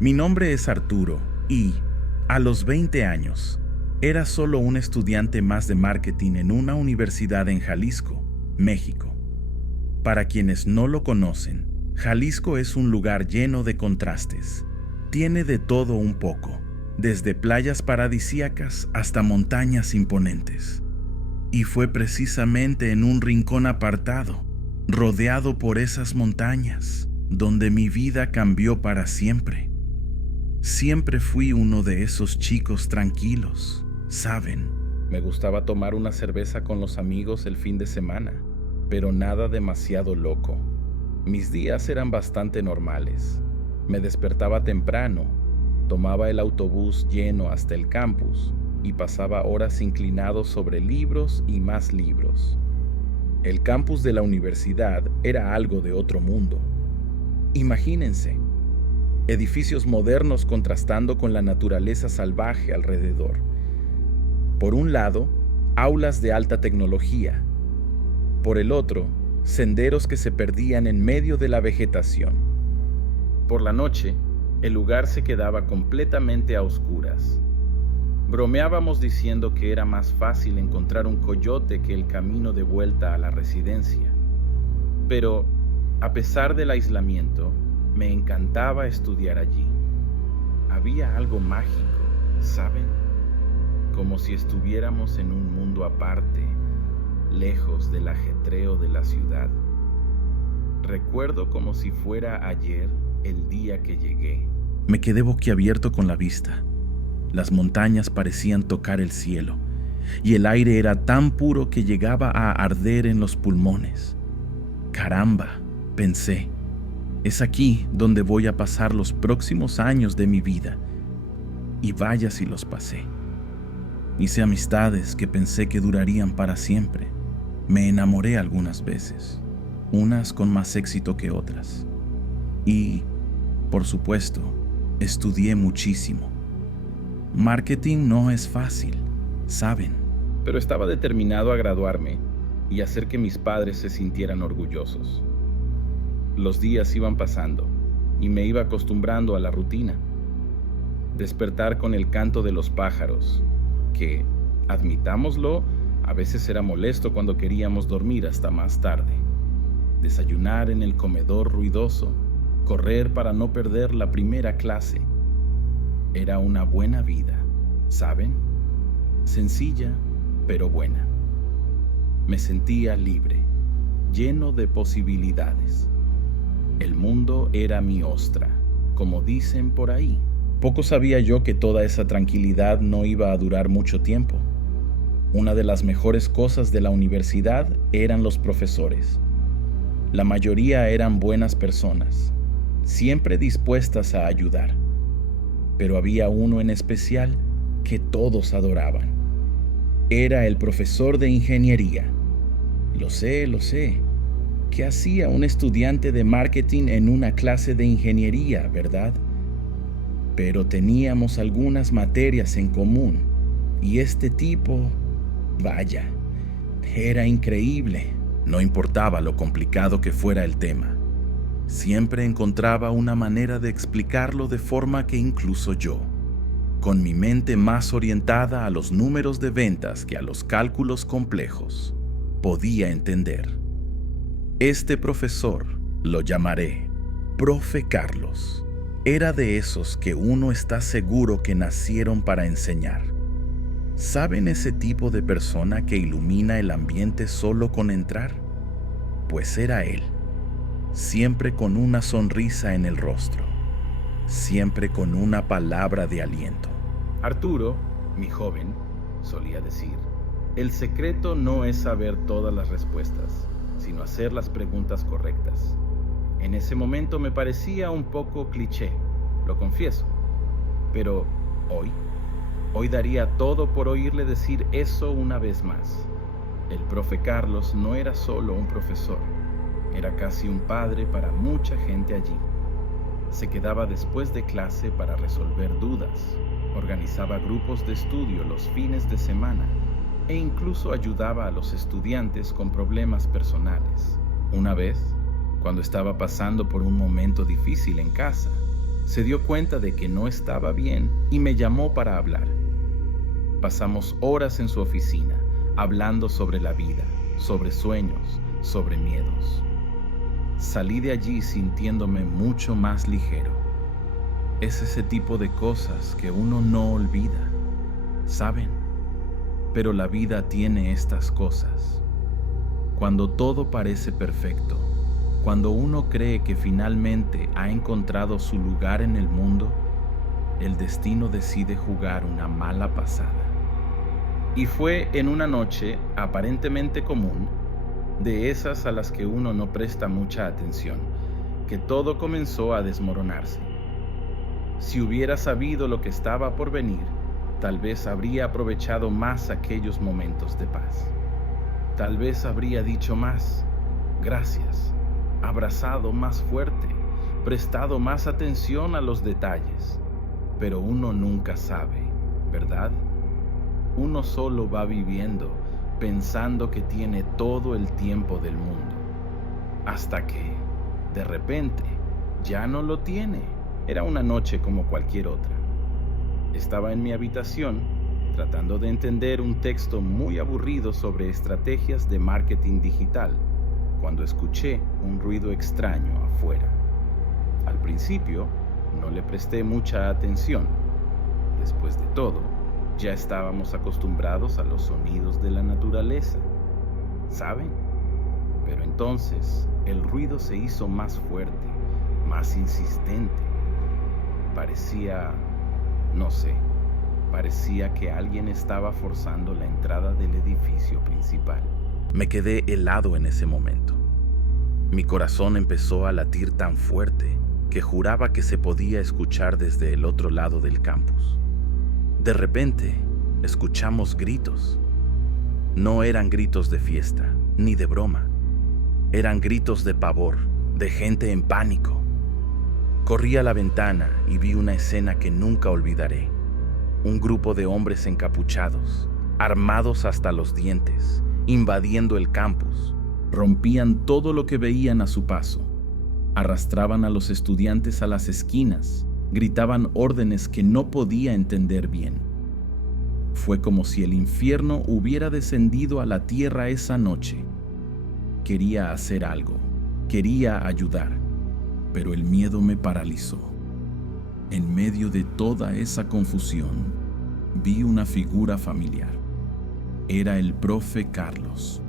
Mi nombre es Arturo y, a los 20 años, era solo un estudiante más de marketing en una universidad en Jalisco, México. Para quienes no lo conocen, Jalisco es un lugar lleno de contrastes. Tiene de todo un poco, desde playas paradisíacas hasta montañas imponentes. Y fue precisamente en un rincón apartado, rodeado por esas montañas, donde mi vida cambió para siempre. Siempre fui uno de esos chicos tranquilos, ¿saben? Me gustaba tomar una cerveza con los amigos el fin de semana, pero nada demasiado loco. Mis días eran bastante normales. Me despertaba temprano, tomaba el autobús lleno hasta el campus y pasaba horas inclinado sobre libros y más libros. El campus de la universidad era algo de otro mundo. Imagínense, edificios modernos contrastando con la naturaleza salvaje alrededor. Por un lado, aulas de alta tecnología. Por el otro, senderos que se perdían en medio de la vegetación. Por la noche, el lugar se quedaba completamente a oscuras. Bromeábamos diciendo que era más fácil encontrar un coyote que el camino de vuelta a la residencia. Pero, a pesar del aislamiento, me encantaba estudiar allí. Había algo mágico, ¿saben? Como si estuviéramos en un mundo aparte, lejos del ajetreo de la ciudad. Recuerdo como si fuera ayer el día que llegué. Me quedé boquiabierto con la vista. Las montañas parecían tocar el cielo, y el aire era tan puro que llegaba a arder en los pulmones. Caramba, pensé, es aquí donde voy a pasar los próximos años de mi vida. Y vaya si los pasé. Hice amistades que pensé que durarían para siempre. Me enamoré algunas veces, unas con más éxito que otras. Y, por supuesto, estudié muchísimo. Marketing no es fácil, ¿saben? Pero estaba determinado a graduarme y hacer que mis padres se sintieran orgullosos. Los días iban pasando y me iba acostumbrando a la rutina. Despertar con el canto de los pájaros, que, admitámoslo, a veces era molesto cuando queríamos dormir hasta más tarde. Desayunar en el comedor ruidoso, correr para no perder la primera clase. Era una buena vida, ¿saben? Sencilla, pero buena. Me sentía libre, lleno de posibilidades. El mundo era mi ostra, como dicen por ahí. Poco sabía yo que toda esa tranquilidad no iba a durar mucho tiempo. Una de las mejores cosas de la universidad eran los profesores. La mayoría eran buenas personas, siempre dispuestas a ayudar. Pero había uno en especial que todos adoraban. Era el profesor de ingeniería. Lo sé. ¿Qué hacía un estudiante de marketing en una clase de ingeniería, verdad? Pero teníamos algunas materias en común, y este tipo, vaya, era increíble. No importaba lo complicado que fuera el tema. Siempre encontraba una manera de explicarlo de forma que incluso yo, con mi mente más orientada a los números de ventas que a los cálculos complejos, podía entender. Este profesor, lo llamaré Profe Carlos, era de esos que uno está seguro que nacieron para enseñar. ¿Saben ese tipo de persona que ilumina el ambiente solo con entrar? Pues era él. Siempre con una sonrisa en el rostro, siempre con una palabra de aliento. Arturo, mi joven, solía decir, el secreto no es saber todas las respuestas, sino hacer las preguntas correctas. En ese momento me parecía un poco cliché, lo confieso, pero hoy daría todo por oírle decir eso una vez más. El profe Carlos no era solo un profesor. Era casi un padre para mucha gente allí. Se quedaba después de clase para resolver dudas, organizaba grupos de estudio los fines de semana e incluso ayudaba a los estudiantes con problemas personales. Una vez, cuando estaba pasando por un momento difícil en casa, Se dio cuenta de que no estaba bien y me llamó para hablar. Pasamos horas en su oficina, hablando sobre la vida, sobre sueños, sobre miedos. Salí de allí sintiéndome mucho más ligero. Es ese tipo de cosas que uno no olvida, ¿saben? Pero la vida tiene estas cosas. Cuando todo parece perfecto, cuando uno cree que finalmente ha encontrado su lugar en el mundo, el destino decide jugar una mala pasada. Y fue en una noche aparentemente común, de esas a las que uno no presta mucha atención, que todo comenzó a desmoronarse. Si hubiera sabido lo que estaba por venir, tal vez habría aprovechado más aquellos momentos de paz. Tal vez habría dicho más, gracias, abrazado más fuerte, prestado más atención a los detalles. Pero uno nunca sabe, ¿verdad? Uno solo va viviendo pensando que tiene todo el tiempo del mundo, hasta que, de repente, ya no lo tiene. Era una noche como cualquier otra. Estaba en mi habitación tratando de entender un texto muy aburrido sobre estrategias de marketing digital, cuando escuché un ruido extraño afuera. Al principio, no le presté mucha atención. Después de todo, ya estábamos acostumbrados a los sonidos de la naturaleza, ¿saben? Pero entonces, el ruido se hizo más fuerte, más insistente. Parecía, no sé, parecía que alguien estaba forzando la entrada del edificio principal. Me quedé helado en ese momento. Mi corazón empezó a latir tan fuerte que juraba que se podía escuchar desde el otro lado del campus. De repente, escuchamos gritos. No eran gritos de fiesta, ni de broma. Eran gritos de pavor, de gente en pánico. Corrí a la ventana y vi una escena que nunca olvidaré. Un grupo de hombres encapuchados, armados hasta los dientes, invadiendo el campus. Rompían todo lo que veían a su paso. Arrastraban a los estudiantes a las esquinas, gritaban órdenes que no podía entender bien. Fue como si el infierno hubiera descendido a la tierra esa noche. Quería hacer algo, quería ayudar, pero el miedo me paralizó. En medio de toda esa confusión, vi una figura familiar. Era el profe Carlos.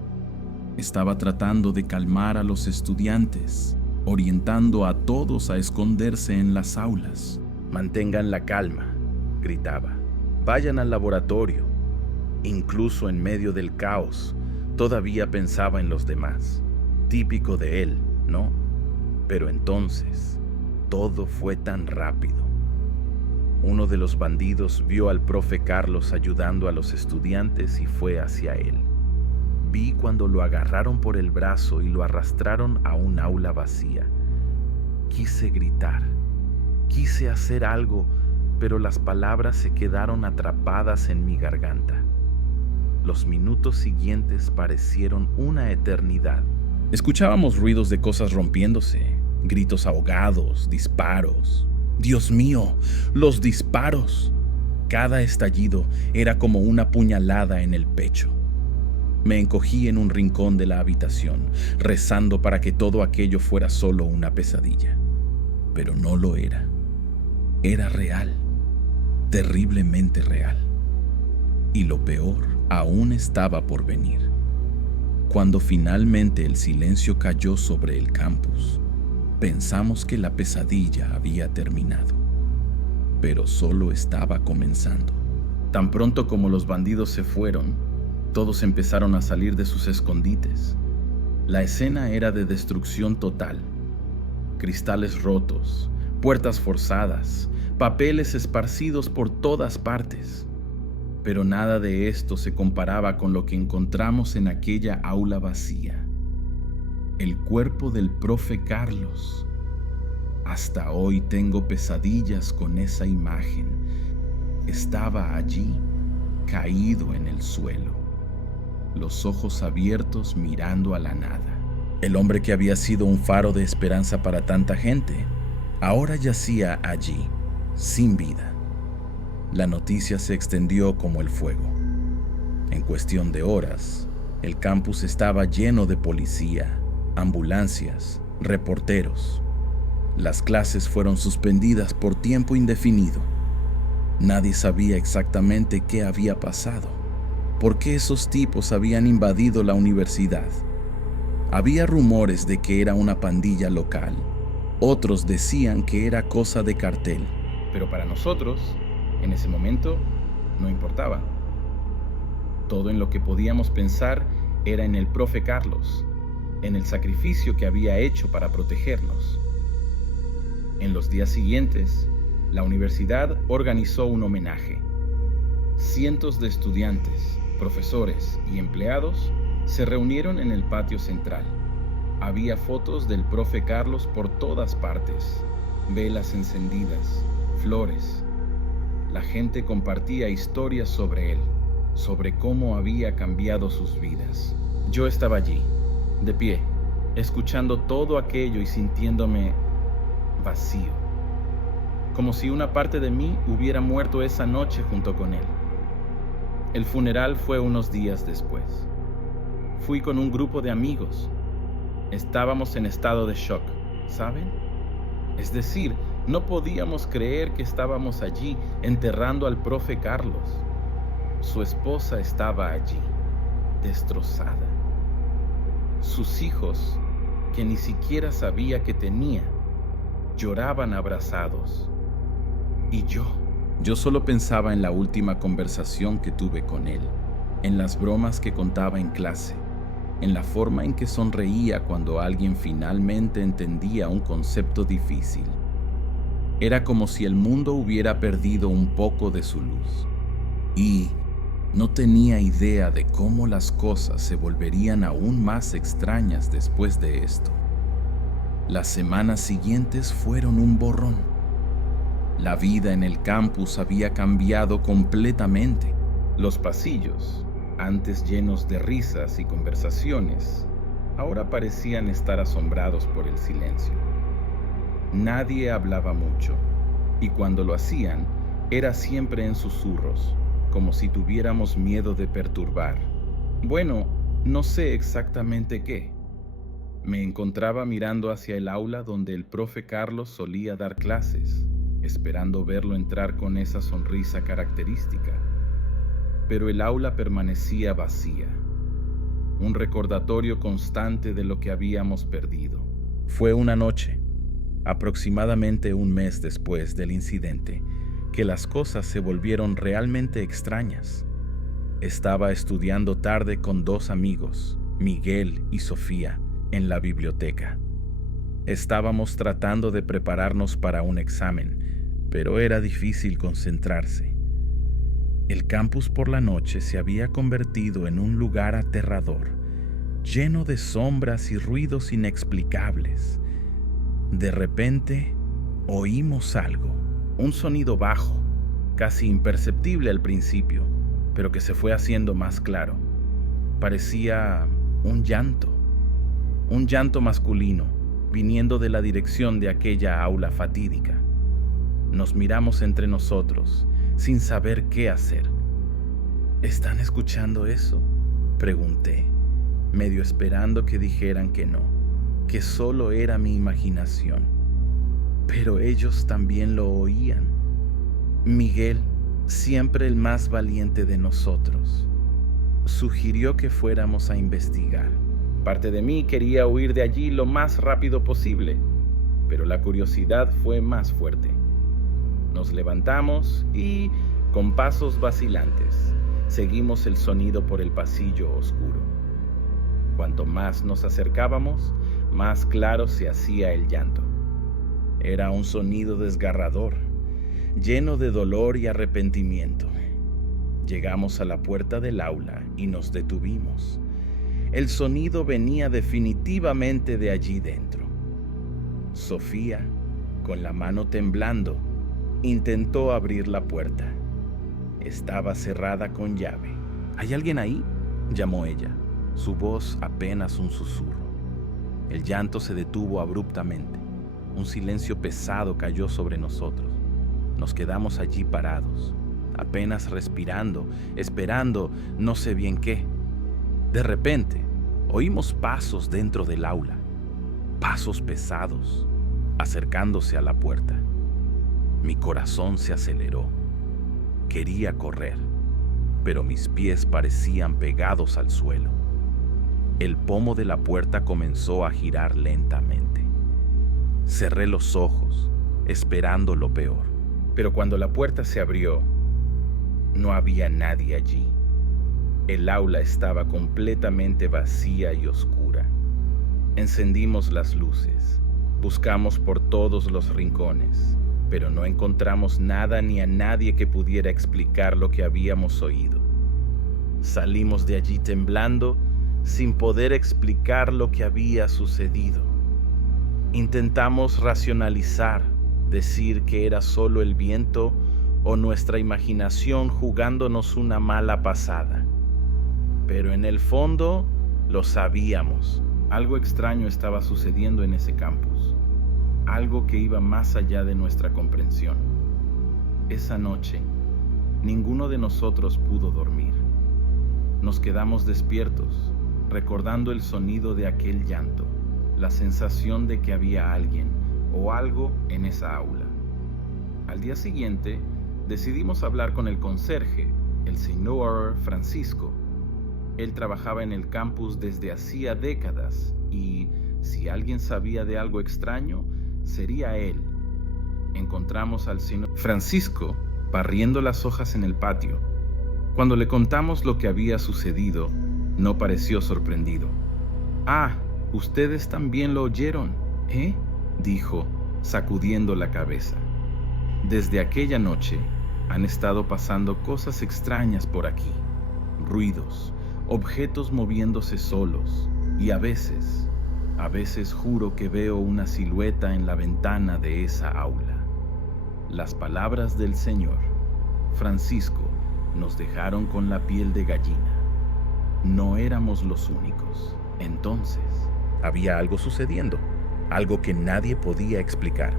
Estaba tratando de calmar a los estudiantes, orientando a todos a esconderse en las aulas. Mantengan la calma, gritaba. Vayan al laboratorio. Incluso en medio del caos, todavía pensaba en los demás. Típico de él, ¿no? Pero entonces, todo fue tan rápido. Uno de los bandidos vio al profe Carlos ayudando a los estudiantes y fue hacia él. Vi cuando lo agarraron por el brazo y lo arrastraron a un aula vacía. Quise gritar, quise hacer algo, pero las palabras se quedaron atrapadas en mi garganta. Los minutos siguientes parecieron una eternidad. Escuchábamos ruidos de cosas rompiéndose, gritos ahogados, disparos. ¡Dios mío! ¡Los disparos! Cada estallido era como una puñalada en el pecho. Me encogí en un rincón de la habitación, rezando para que todo aquello fuera solo una pesadilla. Pero no lo era. Era real, terriblemente real. Y lo peor aún estaba por venir. Cuando finalmente el silencio cayó sobre el campus, pensamos que la pesadilla había terminado, pero solo estaba comenzando. Tan pronto como los bandidos se fueron, todos empezaron a salir de sus escondites. La escena era de destrucción total. Cristales rotos, puertas forzadas, papeles esparcidos por todas partes. Pero nada de esto se comparaba con lo que encontramos en aquella aula vacía. El cuerpo del profe Carlos. Hasta hoy tengo pesadillas con esa imagen. Estaba allí, caído en el suelo, los ojos abiertos mirando a la nada. El hombre que había sido un faro de esperanza para tanta gente ahora yacía allí, sin vida. La noticia se extendió como el fuego. En cuestión de horas, el campus estaba lleno de policía, ambulancias, reporteros. Las clases fueron suspendidas por tiempo indefinido. Nadie sabía exactamente qué había pasado, por qué esos tipos habían invadido la universidad. Había rumores de que era una pandilla local. Otros decían que era cosa de cartel. Pero para nosotros, en ese momento, no importaba. Todo en lo que podíamos pensar era en el profe Carlos, en el sacrificio que había hecho para protegernos. En los días siguientes, la universidad organizó un homenaje. Cientos de estudiantes, profesores y empleados se reunieron en el patio central. Había fotos del profe Carlos por todas partes, velas encendidas, flores. La gente compartía historias sobre él, sobre cómo había cambiado sus vidas. Yo estaba allí, de pie, escuchando todo aquello y sintiéndome vacío, como si una parte de mí hubiera muerto esa noche junto con él. El funeral fue unos días después. Fui con un grupo de amigos. Estábamos en estado de shock, ¿saben? Es decir, no podíamos creer que estábamos allí enterrando al profe Carlos. Su esposa estaba allí, destrozada. Sus hijos, que ni siquiera sabía que tenía, lloraban abrazados. Y yo solo pensaba en la última conversación que tuve con él, en las bromas que contaba en clase, en la forma en que sonreía cuando alguien finalmente entendía un concepto difícil. Era como si el mundo hubiera perdido un poco de su luz. Y no tenía idea de cómo las cosas se volverían aún más extrañas después de esto. Las semanas siguientes fueron un borrón. La vida en el campus había cambiado completamente. Los pasillos, antes llenos de risas y conversaciones, ahora parecían estar asombrados por el silencio. Nadie hablaba mucho, y cuando lo hacían, era siempre en susurros, como si tuviéramos miedo de perturbar. Bueno, no sé exactamente qué. Me encontraba mirando hacia el aula donde el profe Carlos solía dar clases, esperando verlo entrar con esa sonrisa característica. Pero el aula permanecía vacía, un recordatorio constante de lo que habíamos perdido. Fue una noche, aproximadamente un mes después del incidente, que las cosas se volvieron realmente extrañas. Estaba estudiando tarde con dos amigos, Miguel y Sofía, en la biblioteca. Estábamos tratando de prepararnos para un examen, pero era difícil concentrarse. El campus por la noche se había convertido en un lugar aterrador, lleno de sombras y ruidos inexplicables. De repente, oímos algo, un sonido bajo, casi imperceptible al principio, pero que se fue haciendo más claro. Parecía un llanto masculino, viniendo de la dirección de aquella aula fatídica. Nos miramos entre nosotros, sin saber qué hacer. ¿Están escuchando eso?, pregunté, medio esperando que dijeran que no, que solo era mi imaginación. Pero ellos también lo oían. Miguel, siempre el más valiente de nosotros, sugirió que fuéramos a investigar. Parte de mí quería huir de allí lo más rápido posible, pero la curiosidad fue más fuerte. Nos levantamos y, con pasos vacilantes, seguimos el sonido por el pasillo oscuro. Cuanto más nos acercábamos, más claro se hacía el llanto. Era un sonido desgarrador, lleno de dolor y arrepentimiento. Llegamos a la puerta del aula y nos detuvimos. El sonido venía definitivamente de allí dentro. Sofía, con la mano temblando, intentó abrir la puerta. Estaba cerrada con llave. ¿Hay alguien ahí?, llamó ella, su voz apenas un susurro. El llanto se detuvo abruptamente. un silencio pesado cayó sobre nosotros. Nos quedamos allí parados, apenas respirando, esperando no sé bien qué. De repente, oímos pasos dentro del aula, pasos pesados, acercándose a la puerta. Mi corazón se aceleró. Quería correr, pero mis pies parecían pegados al suelo. El pomo de la puerta comenzó a girar lentamente. Cerré los ojos, esperando lo peor. Pero cuando la puerta se abrió, no había nadie allí. El aula estaba completamente vacía y oscura. Encendimos las luces, buscamos por todos los rincones, pero no encontramos nada ni a nadie que pudiera explicar lo que habíamos oído. Salimos de allí temblando, sin poder explicar lo que había sucedido. Intentamos racionalizar, decir que era solo el viento o nuestra imaginación jugándonos una mala pasada. Pero en el fondo lo sabíamos. Algo extraño estaba sucediendo en ese campus. Algo que iba más allá de nuestra comprensión. Esa noche, ninguno de nosotros pudo dormir. Nos quedamos despiertos, recordando el sonido de aquel llanto, la sensación de que había alguien o algo en esa aula. Al día siguiente, decidimos hablar con el conserje, el señor Francisco. Él trabajaba en el campus desde hacía décadas y, si alguien sabía de algo extraño, sería él. Encontramos al señor Francisco barriendo las hojas en el patio. Cuando le contamos lo que había sucedido, no pareció sorprendido. «Ah, ustedes también lo oyeron, ¿eh?», dijo, sacudiendo la cabeza. Desde aquella noche han estado pasando cosas extrañas por aquí. Ruidos, objetos moviéndose solos y a veces juro que veo una silueta en la ventana de esa aula. Las palabras del señor Francisco nos dejaron con la piel de gallina. No éramos los únicos. Entonces, había algo sucediendo, algo que nadie podía explicar.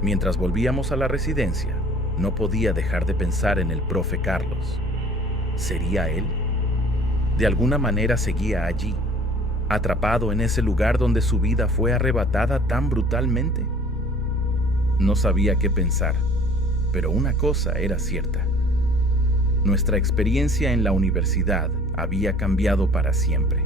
Mientras volvíamos a la residencia, no podía dejar de pensar en el profe Carlos. ¿Sería él? De alguna manera seguía allí, atrapado en ese lugar donde su vida fue arrebatada tan brutalmente. No sabía qué pensar, pero una cosa era cierta. Nuestra experiencia en la universidad había cambiado para siempre.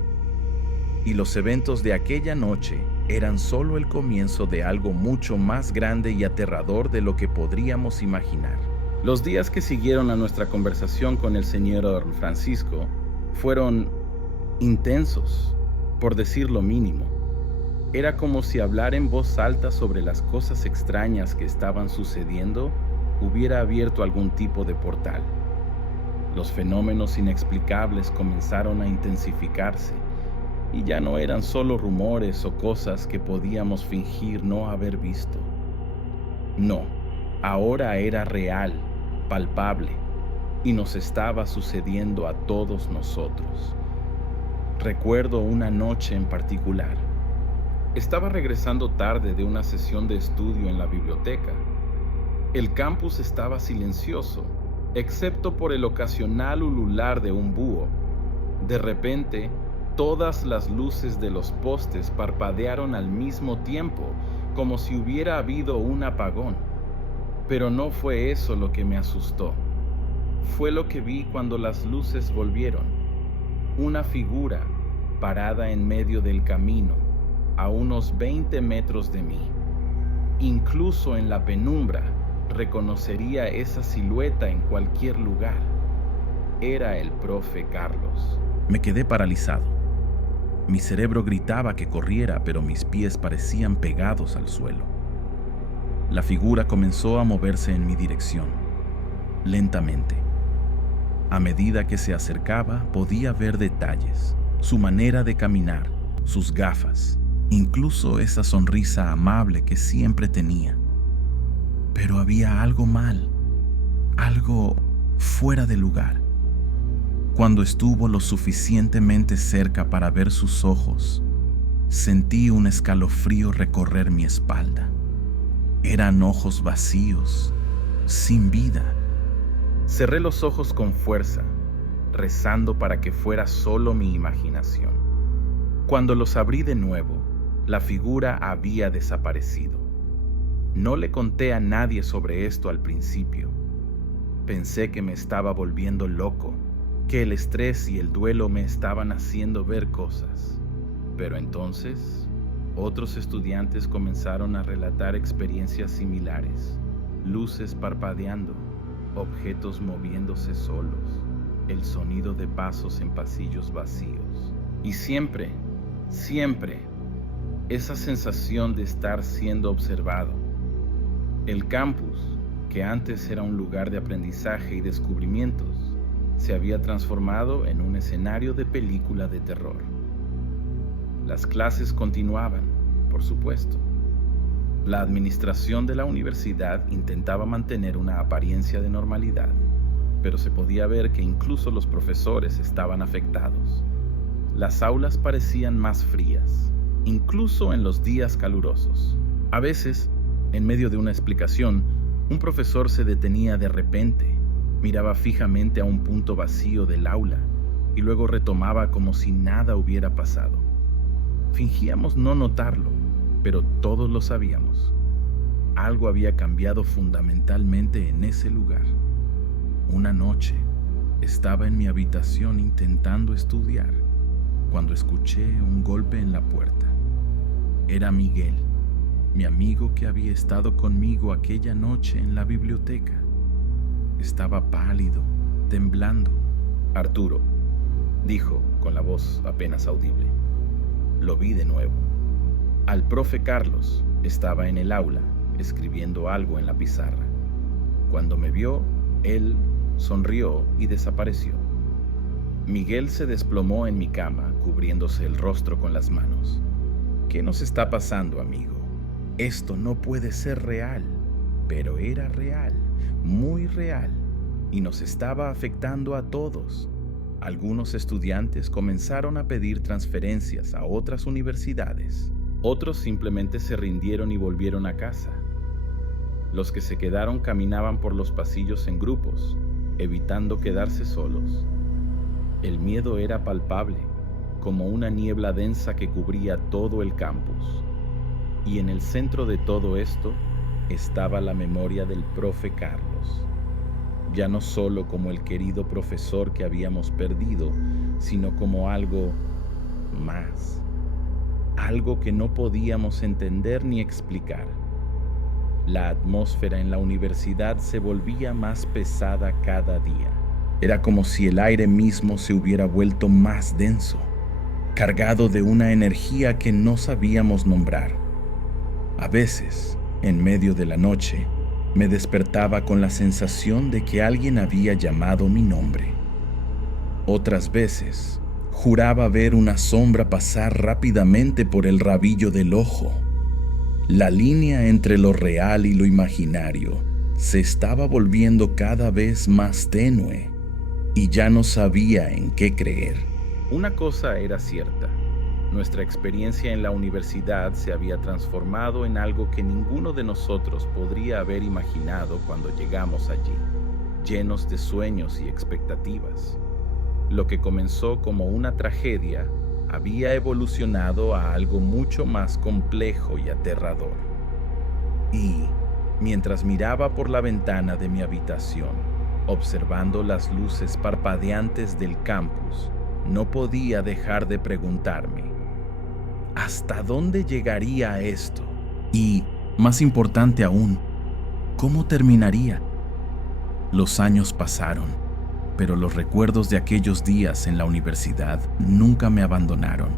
Y los eventos de aquella noche eran solo el comienzo de algo mucho más grande y aterrador de lo que podríamos imaginar. Los días que siguieron a nuestra conversación con el señor Francisco fueron intensos, por decir lo mínimo. Era como si hablar en voz alta sobre las cosas extrañas que estaban sucediendo hubiera abierto algún tipo de portal. Los fenómenos inexplicables comenzaron a intensificarse y ya no eran solo rumores o cosas que podíamos fingir no haber visto. No, ahora era real, palpable, y nos estaba sucediendo a todos nosotros. Recuerdo una noche en particular. Estaba regresando tarde de una sesión de estudio en la biblioteca. El campus estaba silencioso, excepto por el ocasional ulular de un búho. De repente, todas las luces de los postes parpadearon al mismo tiempo, como si hubiera habido un apagón. Pero no fue eso lo que me asustó. Fue lo que vi cuando las luces volvieron. Una figura parada en medio del camino, a unos 20 metros de mí. Incluso en la penumbra, reconocería esa silueta en cualquier lugar. Era el profe Carlos. Me quedé paralizado. Mi cerebro gritaba que corriera, pero mis pies parecían pegados al suelo. La figura comenzó a moverse en mi dirección, lentamente. A medida que se acercaba, podía ver detalles, su manera de caminar, sus gafas, incluso esa sonrisa amable que siempre tenía. Pero había algo mal, algo fuera de lugar. Cuando estuvo lo suficientemente cerca para ver sus ojos, Sentí un escalofrío recorrer mi espalda. Eran ojos vacíos, sin vida. Cerré los ojos con fuerza, rezando para que fuera solo mi imaginación. Cuando los abrí de nuevo, la figura había desaparecido. No le conté a nadie sobre esto al principio. Pensé que me estaba volviendo loco, que el estrés y el duelo me estaban haciendo ver cosas. Pero entonces, otros estudiantes comenzaron a relatar experiencias similares, luces parpadeando, objetos moviéndose solos, el sonido de pasos en pasillos vacíos. Y siempre, esa sensación de estar siendo observado. El campus, que antes era un lugar de aprendizaje y descubrimientos, se había transformado en un escenario de película de terror. Las clases continuaban, por supuesto. La administración de la universidad intentaba mantener una apariencia de normalidad, pero se podía ver que incluso los profesores estaban afectados. Las aulas parecían más frías, incluso en los días calurosos. A veces, en medio de una explicación, un profesor se detenía de repente, miraba fijamente a un punto vacío del aula y luego retomaba como si nada hubiera pasado. Fingíamos no notarlo, pero todos lo sabíamos. Algo había cambiado fundamentalmente en ese lugar. Una noche, estaba en mi habitación intentando estudiar, cuando escuché un golpe en la puerta. Era Miguel, mi amigo que había estado conmigo aquella noche en la biblioteca. Estaba pálido, temblando. «Arturo», dijo con la voz apenas audible. Lo vi de nuevo. Al profe Carlos estaba en el aula, escribiendo algo en la pizarra. Cuando me vio, él sonrió y desapareció. Miguel se desplomó en mi cama, cubriéndose el rostro con las manos. «¿Qué nos está pasando, amigo? Esto no puede ser real». Pero era real, muy real, y nos estaba afectando a todos. Algunos estudiantes comenzaron a pedir transferencias a otras universidades. Otros simplemente se rindieron y volvieron a casa. Los que se quedaron caminaban por los pasillos en grupos, evitando quedarse solos. El miedo era palpable, como una niebla densa que cubría todo el campus. Y en el centro de todo esto estaba la memoria del profe Carlos. Ya no solo como el querido profesor que habíamos perdido, sino como algo más. Algo que no podíamos entender ni explicar. La atmósfera en la universidad se volvía más pesada cada día. Era como si el aire mismo se hubiera vuelto más denso, cargado de una energía que no sabíamos nombrar. A veces, en medio de la noche, me despertaba con la sensación de que alguien había llamado mi nombre. Otras veces, juraba ver una sombra pasar rápidamente por el rabillo del ojo. La línea entre lo real y lo imaginario se estaba volviendo cada vez más tenue y ya no sabía en qué creer. Una cosa era cierta. Nuestra experiencia en la universidad se había transformado en algo que ninguno de nosotros podría haber imaginado cuando llegamos allí, llenos de sueños y expectativas. Lo que comenzó como una tragedia había evolucionado a algo mucho más complejo y aterrador. Y, mientras miraba por la ventana de mi habitación, observando las luces parpadeantes del campus, no podía dejar de preguntarme, ¿hasta dónde llegaría esto? Y, más importante aún, ¿cómo terminaría? Los años pasaron, pero los recuerdos de aquellos días en la universidad nunca me abandonaron.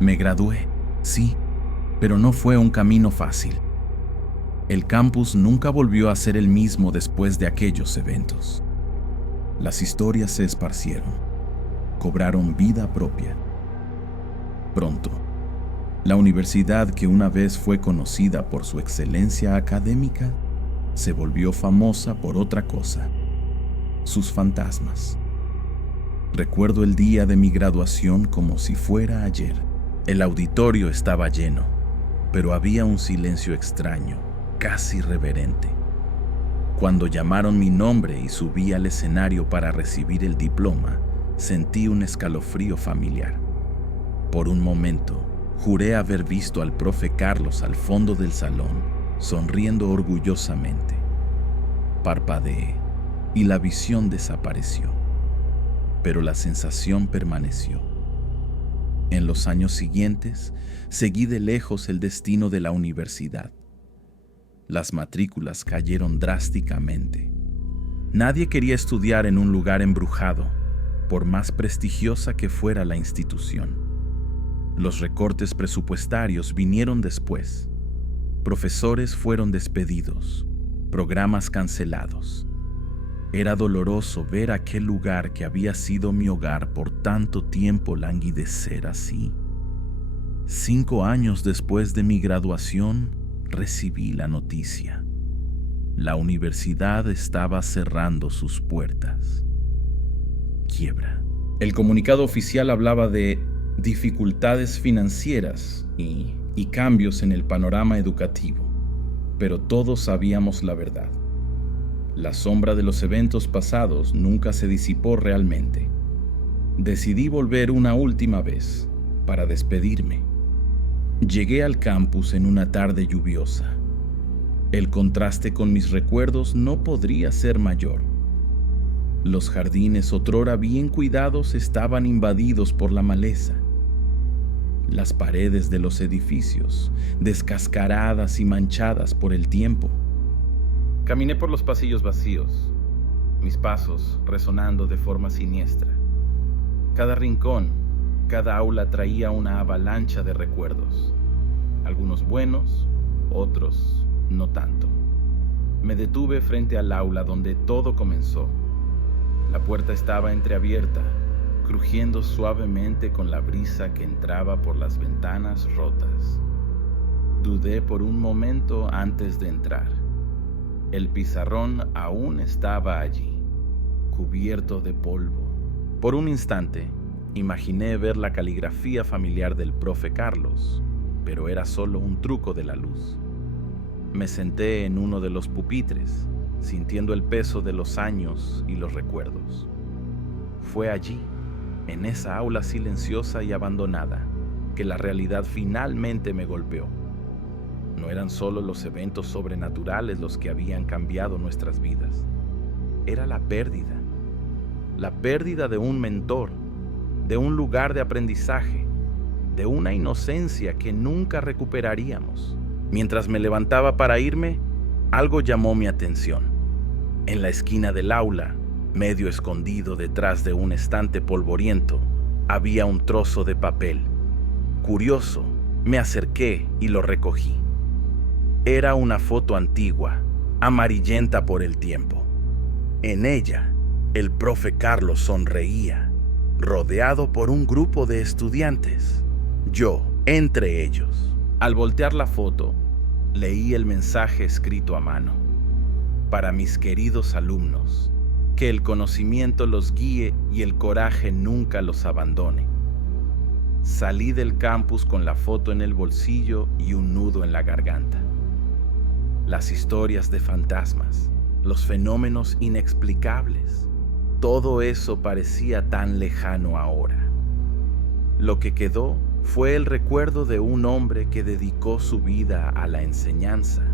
Me gradué, sí, pero no fue un camino fácil. El campus nunca volvió a ser el mismo después de aquellos eventos. Las historias se esparcieron, cobraron vida propia. Pronto, la universidad que una vez fue conocida por su excelencia académica se volvió famosa por otra cosa: sus fantasmas. Recuerdo el día de mi graduación como si fuera ayer. El auditorio estaba lleno, pero había un silencio extraño, casi reverente. Cuando llamaron mi nombre y subí al escenario para recibir el diploma, sentí un escalofrío familiar. Por un momento, juré haber visto al profe Carlos al fondo del salón, sonriendo orgullosamente. Parpadeé y la visión desapareció, pero la sensación permaneció. En los años siguientes, seguí de lejos el destino de la universidad. Las matrículas cayeron drásticamente. Nadie quería estudiar en un lugar embrujado, por más prestigiosa que fuera la institución. Los recortes presupuestarios vinieron después. Profesores fueron despedidos, programas cancelados. Era doloroso ver aquel lugar que había sido mi hogar por tanto tiempo languidecer así. 5 años después de mi graduación, recibí la noticia. La universidad estaba cerrando sus puertas. Quiebra. El comunicado oficial hablaba de dificultades financieras y cambios en el panorama educativo, pero todos sabíamos la verdad. La sombra de los eventos pasados nunca se disipó realmente. Decidí volver una última vez para despedirme. Llegué al campus en una tarde lluviosa. El contraste con mis recuerdos no podría ser mayor. Los jardines otrora bien cuidados estaban invadidos por la maleza. Las paredes de los edificios, descascaradas y manchadas por el tiempo. Caminé por los pasillos vacíos, mis pasos resonando de forma siniestra. Cada rincón, cada aula traía una avalancha de recuerdos, algunos buenos, otros no tanto. Me detuve frente al aula donde todo comenzó. La puerta estaba entreabierta, crujiendo suavemente con la brisa que entraba por las ventanas rotas. Dudé por un momento antes de entrar. El pizarrón aún estaba allí, cubierto de polvo. Por un instante, imaginé ver la caligrafía familiar del profe Carlos, pero era solo un truco de la luz. Me senté en uno de los pupitres, sintiendo el peso de los años y los recuerdos. Fue allí, en esa aula silenciosa y abandonada, que la realidad finalmente me golpeó. No eran solo los eventos sobrenaturales los que habían cambiado nuestras vidas. Era la pérdida de un mentor, de un lugar de aprendizaje, de una inocencia que nunca recuperaríamos. Mientras me levantaba para irme, algo llamó mi atención. En la esquina del aula, medio escondido detrás de un estante polvoriento, había un trozo de papel. Curioso, me acerqué y lo recogí. Era una foto antigua, amarillenta por el tiempo. En ella, el profe Carlos sonreía, rodeado por un grupo de estudiantes, yo entre ellos. Al voltear la foto, leí el mensaje escrito a mano. Para mis queridos alumnos, que el conocimiento los guíe y el coraje nunca los abandone. Salí del campus con la foto en el bolsillo y un nudo en la garganta. Las historias de fantasmas, los fenómenos inexplicables, todo eso parecía tan lejano ahora. Lo que quedó fue el recuerdo de un hombre que dedicó su vida a la enseñanza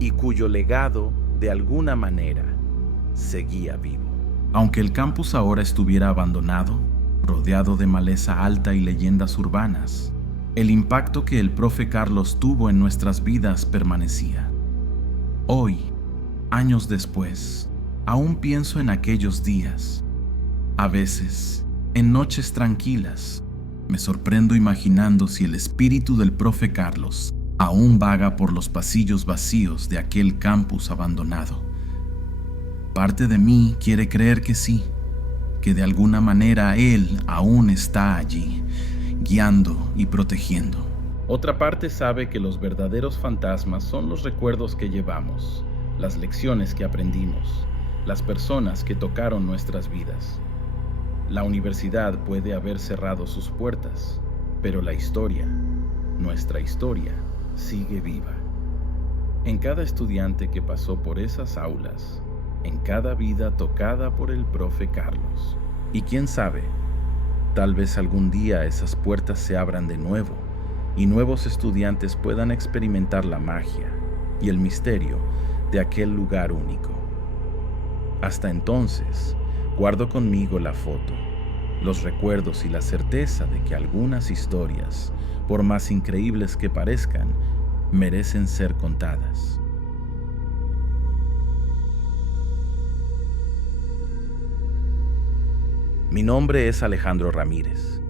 y cuyo legado, de alguna manera, seguía vivo. Aunque el campus ahora estuviera abandonado, rodeado de maleza alta y leyendas urbanas, el impacto que el profe Carlos tuvo en nuestras vidas permanecía. Hoy, años después, aún pienso en aquellos días. A veces, en noches tranquilas, me sorprendo imaginando si el espíritu del profe Carlos aún vaga por los pasillos vacíos de aquel campus abandonado. Parte de mí quiere creer que sí, que de alguna manera él aún está allí, guiando y protegiendo. Otra parte sabe que los verdaderos fantasmas son los recuerdos que llevamos, las lecciones que aprendimos, las personas que tocaron nuestras vidas. La universidad puede haber cerrado sus puertas, Pero la historia, nuestra historia, sigue viva. En cada estudiante que pasó por esas aulas, en cada vida tocada por el profe Carlos. Y quién sabe, tal vez algún día esas puertas se abran de nuevo y nuevos estudiantes puedan experimentar la magia y el misterio de aquel lugar único. Hasta entonces, guardo conmigo la foto, los recuerdos y la certeza de que algunas historias, por más increíbles que parezcan, merecen ser contadas. Mi nombre es Alejandro Ramírez.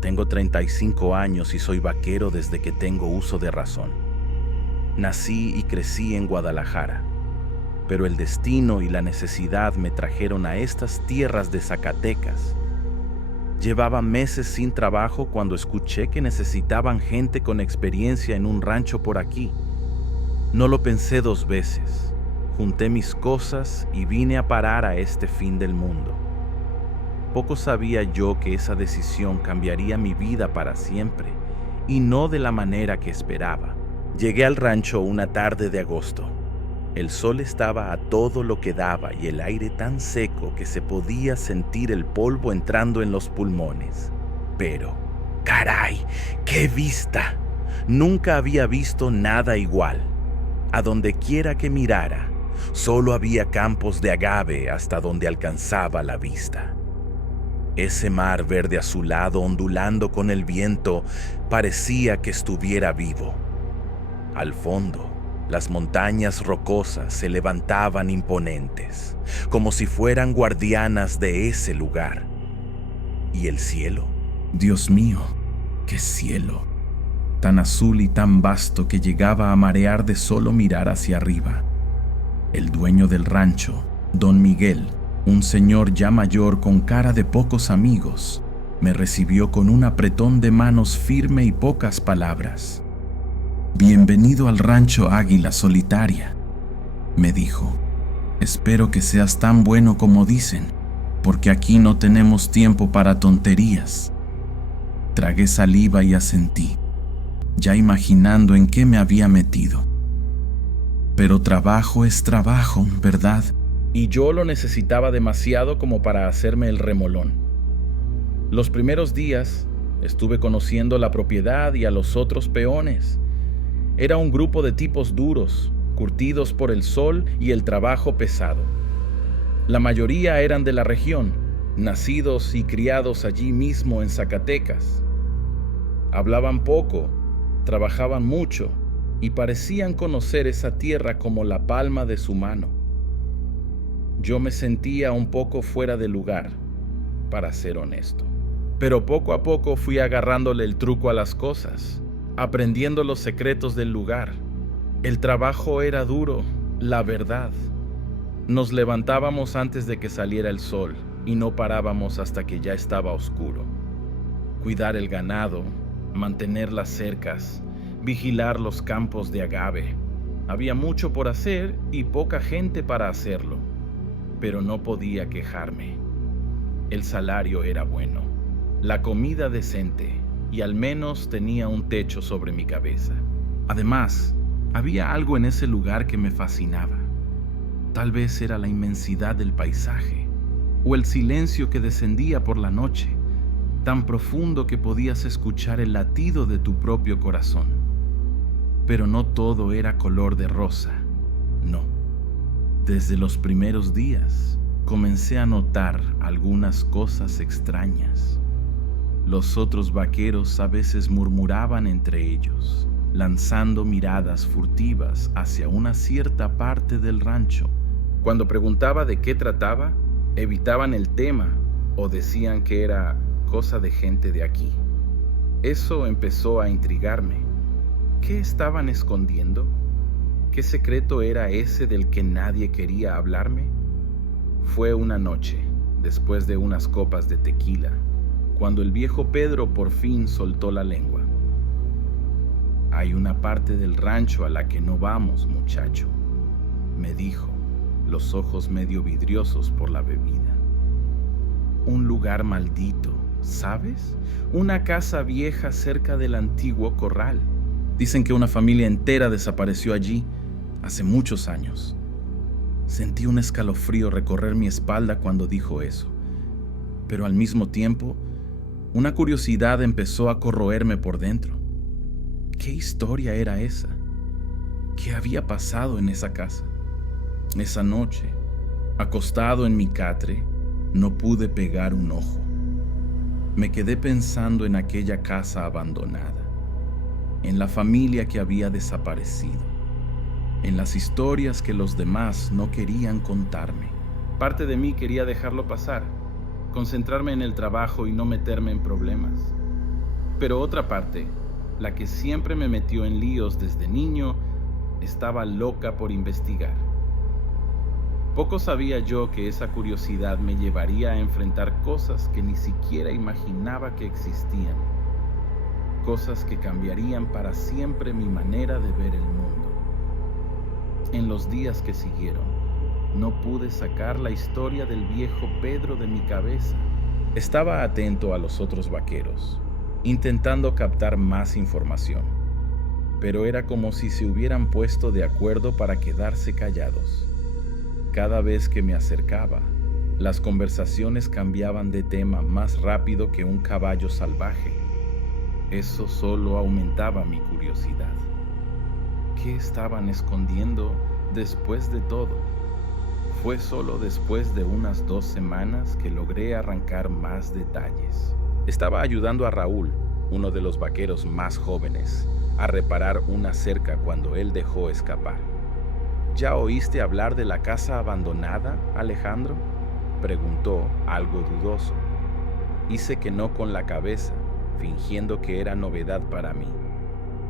Tengo 35 años y soy vaquero desde que tengo uso de razón. Nací y crecí en Guadalajara, pero el destino y la necesidad me trajeron a estas tierras de Zacatecas. Llevaba meses sin trabajo cuando escuché que necesitaban gente con experiencia en un rancho por aquí. No lo pensé 2 veces. Junté mis cosas y vine a parar a este fin del mundo. Poco sabía yo que esa decisión cambiaría mi vida para siempre, y no de la manera que esperaba. Llegué al rancho una tarde de agosto. El sol estaba a todo lo que daba y el aire tan seco que se podía sentir el polvo entrando en los pulmones. Pero, ¡caray! ¡Qué vista! Nunca había visto nada igual. A donde quiera que mirara, solo había campos de agave hasta donde alcanzaba la vista. Ese mar verde azulado ondulando con el viento parecía que estuviera vivo. Al fondo, las montañas rocosas se levantaban imponentes, como si fueran guardianas de ese lugar. ¿Y el cielo? Dios mío, qué cielo, tan azul y tan vasto que llegaba a marear de solo mirar hacia arriba. El dueño del rancho, don Miguel, un señor ya mayor con cara de pocos amigos, me recibió con un apretón de manos firme y pocas palabras. «Bienvenido al rancho Águila Solitaria», me dijo. «Espero que seas tan bueno como dicen, porque aquí no tenemos tiempo para tonterías». Tragué saliva y asentí, ya imaginando en qué me había metido. Pero trabajo es trabajo, ¿verdad? Y yo lo necesitaba demasiado como para hacerme el remolón. Los primeros días estuve conociendo la propiedad y a los otros peones. Era un grupo de tipos duros, curtidos por el sol y el trabajo pesado. La mayoría eran de la región, nacidos y criados allí mismo en Zacatecas. Hablaban poco, trabajaban mucho y parecían conocer esa tierra como la palma de su mano. Yo me sentía un poco fuera de lugar, para ser honesto. Pero poco a poco fui agarrándole el truco a las cosas, aprendiendo los secretos del lugar. El trabajo era duro, la verdad. Nos levantábamos antes de que saliera el sol y no parábamos hasta que ya estaba oscuro. Cuidar el ganado, mantener las cercas, vigilar los campos de agave. Había mucho por hacer y poca gente para hacerlo, pero no podía quejarme. El salario era bueno, la comida decente y al menos tenía un techo sobre mi cabeza. Además, había algo en ese lugar que me fascinaba. Tal vez era la inmensidad del paisaje o el silencio que descendía por la noche, tan profundo que podías escuchar el latido de tu propio corazón. Pero no todo era color de rosa, no. Desde los primeros días comencé a notar algunas cosas extrañas. Los otros vaqueros a veces murmuraban entre ellos, lanzando miradas furtivas hacia una cierta parte del rancho. Cuando preguntaba de qué trataba, evitaban el tema o decían que era cosa de gente de aquí. Eso empezó a intrigarme. ¿Qué estaban escondiendo? ¿Qué secreto era ese del que nadie quería hablarme? Fue una noche, después de unas copas de tequila, cuando el viejo Pedro por fin soltó la lengua. «Hay una parte del rancho a la que no vamos, muchacho», me dijo, los ojos medio vidriosos por la bebida. «Un lugar maldito, ¿sabes? Una casa vieja cerca del antiguo corral. Dicen que una familia entera desapareció allí hace muchos años. Sentí un escalofrío recorrer mi espalda cuando dijo eso, pero al mismo tiempo, una curiosidad empezó a corroerme por dentro. ¿Qué historia era esa? ¿Qué había pasado en esa casa? Esa noche, acostado en mi catre, no pude pegar un ojo. Me quedé pensando en aquella casa abandonada, en la familia que había desaparecido, en las historias que los demás no querían contarme. Parte de mí quería dejarlo pasar, concentrarme en el trabajo y no meterme en problemas. Pero otra parte, la que siempre me metió en líos desde niño, estaba loca por investigar. Poco sabía yo que esa curiosidad me llevaría a enfrentar cosas que ni siquiera imaginaba que existían. Cosas que cambiarían para siempre mi manera de ver el mundo. En los días que siguieron, no pude sacar la historia del viejo Pedro de mi cabeza. Estaba atento a los otros vaqueros, intentando captar más información, pero era como si se hubieran puesto de acuerdo para quedarse callados. Cada vez que me acercaba, las conversaciones cambiaban de tema más rápido que un caballo salvaje. Eso solo aumentaba mi curiosidad. ¿Qué estaban escondiendo después de todo? Fue solo después de unas 2 semanas que logré arrancar más detalles. Estaba ayudando a Raúl, uno de los vaqueros más jóvenes, a reparar una cerca cuando él dejó escapar. ¿Ya oíste hablar de la casa abandonada, Alejandro?, preguntó, algo dudoso. Hice que no con la cabeza, fingiendo que era novedad para mí.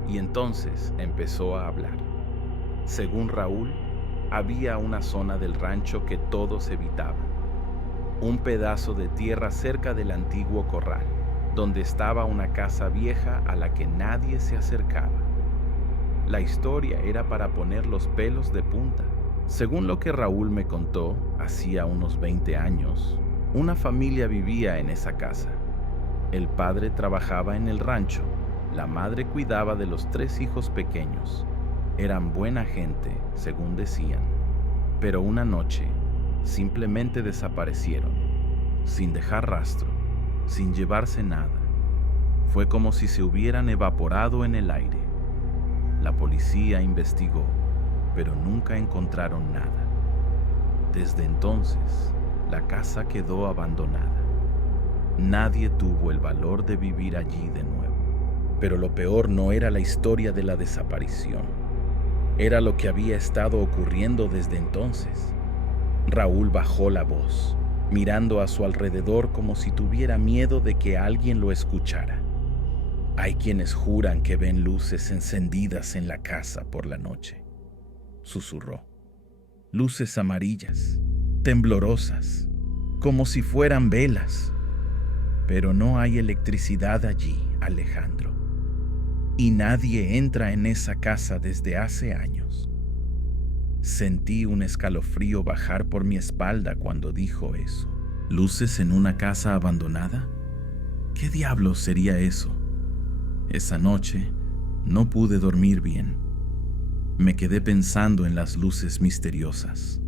Y entonces empezó a hablar. Según Raúl, había una zona del rancho que todos evitaban. Un pedazo de tierra cerca del antiguo corral, donde estaba una casa vieja a la que nadie se acercaba. La historia era para poner los pelos de punta. Según lo que Raúl me contó, hacía unos 20 años, una familia vivía en esa casa. El padre trabajaba en el rancho, la madre cuidaba de los 3 hijos pequeños. Eran buena gente, según decían, pero una noche simplemente desaparecieron, sin dejar rastro, sin llevarse nada. Fue como si se hubieran evaporado en el aire. La policía investigó, pero nunca encontraron nada. Desde entonces, la casa quedó abandonada. Nadie tuvo el valor de vivir allí de nuevo. Pero lo peor no era la historia de la desaparición. Era lo que había estado ocurriendo desde entonces. Raúl bajó la voz, mirando a su alrededor como si tuviera miedo de que alguien lo escuchara. Hay quienes juran que ven luces encendidas en la casa por la noche, susurró. Luces amarillas, temblorosas, como si fueran velas. Pero no hay electricidad allí, Alejandro. Y nadie entra en esa casa desde hace años. Sentí un escalofrío bajar por mi espalda cuando dijo eso. ¿Luces en una casa abandonada? ¿Qué diablos sería eso? Esa noche no pude dormir bien. Me quedé pensando en las luces misteriosas,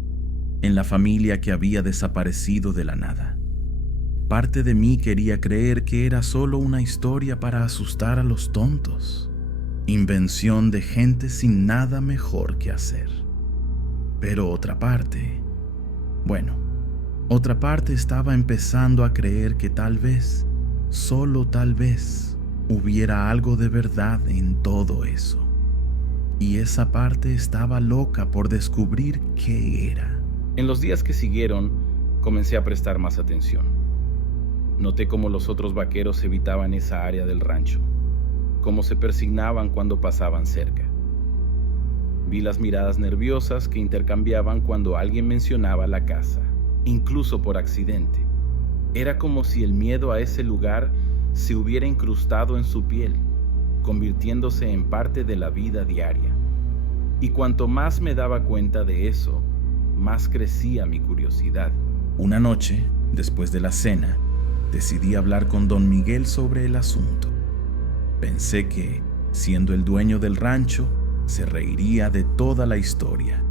en la familia que había desaparecido de la nada. Parte de mí quería creer que era solo una historia para asustar a los tontos, invención de gente sin nada mejor que hacer. Pero otra parte estaba empezando a creer que tal vez, solo tal vez, hubiera algo de verdad en todo eso. Y esa parte estaba loca por descubrir qué era. En los días que siguieron, comencé a prestar más atención. Noté cómo los otros vaqueros evitaban esa área del rancho, cómo se persignaban cuando pasaban cerca. Vi las miradas nerviosas que intercambiaban cuando alguien mencionaba la casa, incluso por accidente. Era como si el miedo a ese lugar se hubiera incrustado en su piel, convirtiéndose en parte de la vida diaria. Y cuanto más me daba cuenta de eso, más crecía mi curiosidad. Una noche, después de la cena, Decidí hablar con don Miguel sobre el asunto. Pensé que, siendo el dueño del rancho, se reiría de toda la historia,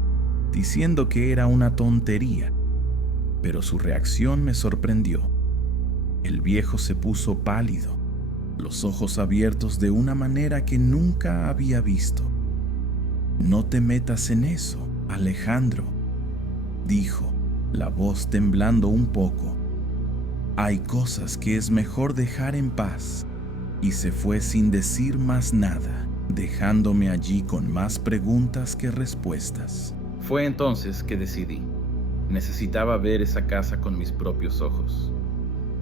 diciendo que era una tontería, pero su reacción me sorprendió. El viejo se puso pálido, los ojos abiertos de una manera que nunca había visto. «No te metas en eso, Alejandro», dijo, la voz temblando un poco. «Hay cosas que es mejor dejar en paz», y se fue sin decir más nada, dejándome allí con más preguntas que respuestas. Fue entonces que decidí. Necesitaba ver esa casa con mis propios ojos.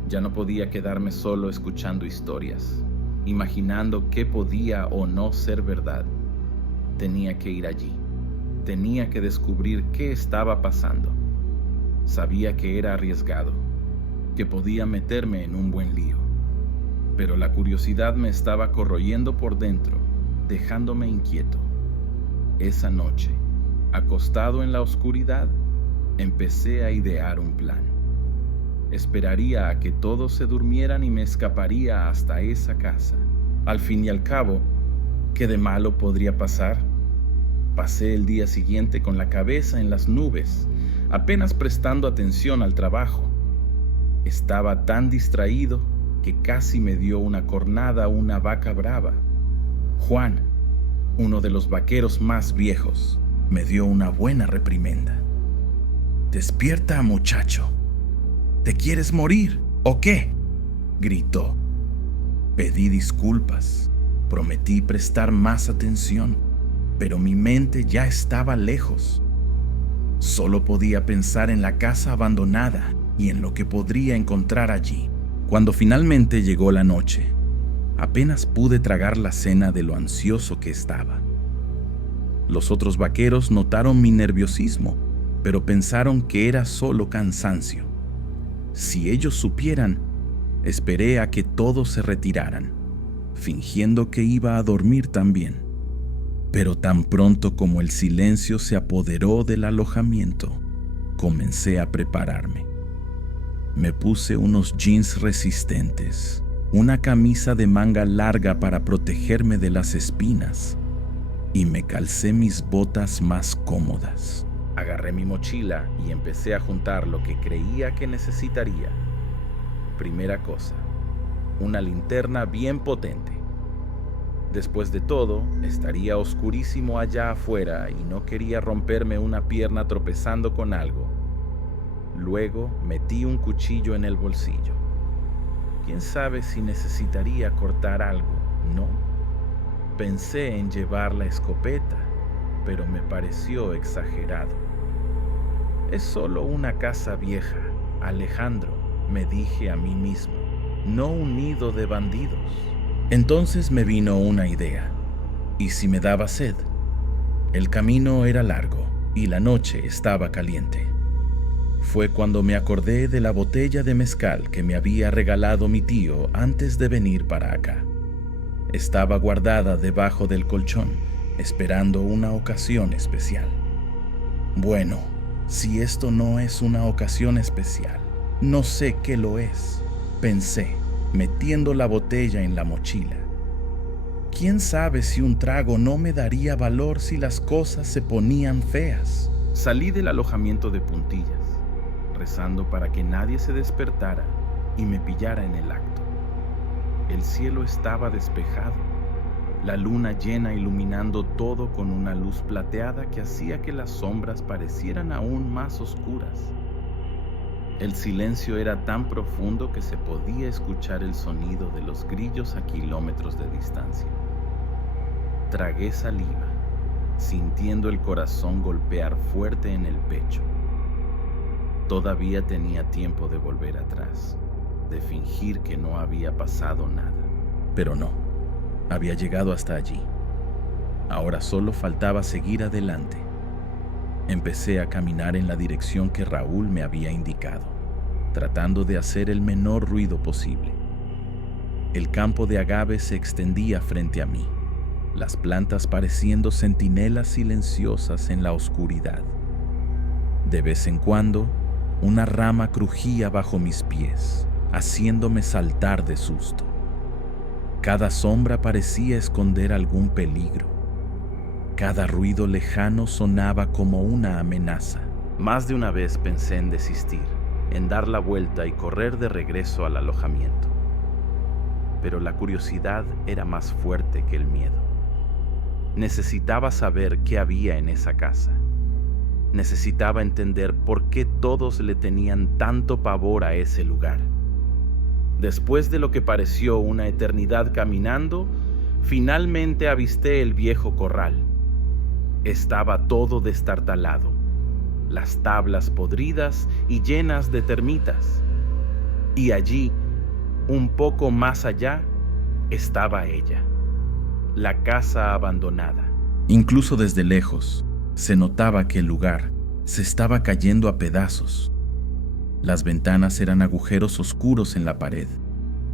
Ya no podía quedarme solo escuchando historias, imaginando qué podía o no ser verdad. Tenía que ir allí. Tenía que descubrir qué estaba pasando. Sabía que era arriesgado, que podía meterme en un buen lío, pero la curiosidad me estaba corroyendo por dentro, dejándome inquieto. Esa noche, acostado en la oscuridad, empecé a idear un plan. Esperaría a que todos se durmieran y me escaparía hasta esa casa. Al fin y al cabo, ¿qué de malo podría pasar? Pasé el día siguiente con la cabeza en las nubes, apenas prestando atención al trabajo. Estaba tan distraído que casi me dio una cornada una vaca brava. Juan, uno de los vaqueros más viejos, me dio una buena reprimenda. «Despierta, muchacho. ¿Te quieres morir o qué?», gritó. Pedí disculpas, prometí prestar más atención, pero mi mente ya estaba lejos. Solo podía pensar en la casa abandonada y en lo que podría encontrar allí. Cuando finalmente llegó la noche, apenas pude tragar la cena de lo ansioso que estaba. Los otros vaqueros notaron mi nerviosismo, pero pensaron que era solo cansancio. Si ellos supieran, esperé a que todos se retiraran, fingiendo que iba a dormir también. Pero tan pronto como el silencio se apoderó del alojamiento, comencé a prepararme. Me puse unos jeans resistentes, una camisa de manga larga para protegerme de las espinas y me calcé mis botas más cómodas. Agarré mi mochila y empecé a juntar lo que creía que necesitaría. Primera cosa, una linterna bien potente. Después de todo, estaría oscurísimo allá afuera y no quería romperme una pierna tropezando con algo. Luego metí un cuchillo en el bolsillo. ¿Quién sabe si necesitaría cortar algo? No. Pensé en llevar la escopeta, pero me pareció exagerado. Es solo una casa vieja, Alejandro, me dije a mí mismo, no un nido de bandidos. Entonces me vino una idea. ¿Y si me daba sed? El camino era largo y la noche estaba caliente. Fue cuando me acordé de la botella de mezcal que me había regalado mi tío antes de venir para acá. Estaba guardada debajo del colchón, esperando una ocasión especial. Bueno, si esto no es una ocasión especial, no sé qué lo es, pensé, metiendo la botella en la mochila. ¿Quién sabe si un trago no me daría valor si las cosas se ponían feas? Salí del alojamiento de puntillas, rezando para que nadie se despertara y me pillara en el acto. El cielo estaba despejado, la luna llena iluminando todo con una luz plateada que hacía que las sombras parecieran aún más oscuras. El silencio era tan profundo que se podía escuchar el sonido de los grillos a kilómetros de distancia. Tragué saliva, sintiendo el corazón golpear fuerte en el pecho. Todavía tenía tiempo de volver atrás, de fingir que no había pasado nada. Pero no, había llegado hasta allí. Ahora solo faltaba seguir adelante. Empecé a caminar en la dirección que Raúl me había indicado, tratando de hacer el menor ruido posible. El campo de agave se extendía frente a mí, las plantas pareciendo centinelas silenciosas en la oscuridad. De vez en cuando, una rama crujía bajo mis pies, haciéndome saltar de susto. Cada sombra parecía esconder algún peligro. Cada ruido lejano sonaba como una amenaza. Más de una vez pensé en desistir, en dar la vuelta y correr de regreso al alojamiento. Pero la curiosidad era más fuerte que el miedo. Necesitaba saber qué había en esa casa. Necesitaba entender por qué todos le tenían tanto pavor a ese lugar. Después de lo que pareció una eternidad caminando, finalmente avisté el viejo corral. Estaba todo destartalado, las tablas podridas y llenas de termitas. Y allí, un poco más allá, estaba ella, la casa abandonada. Incluso desde lejos, se notaba que el lugar se estaba cayendo a pedazos. Las ventanas eran agujeros oscuros en la pared.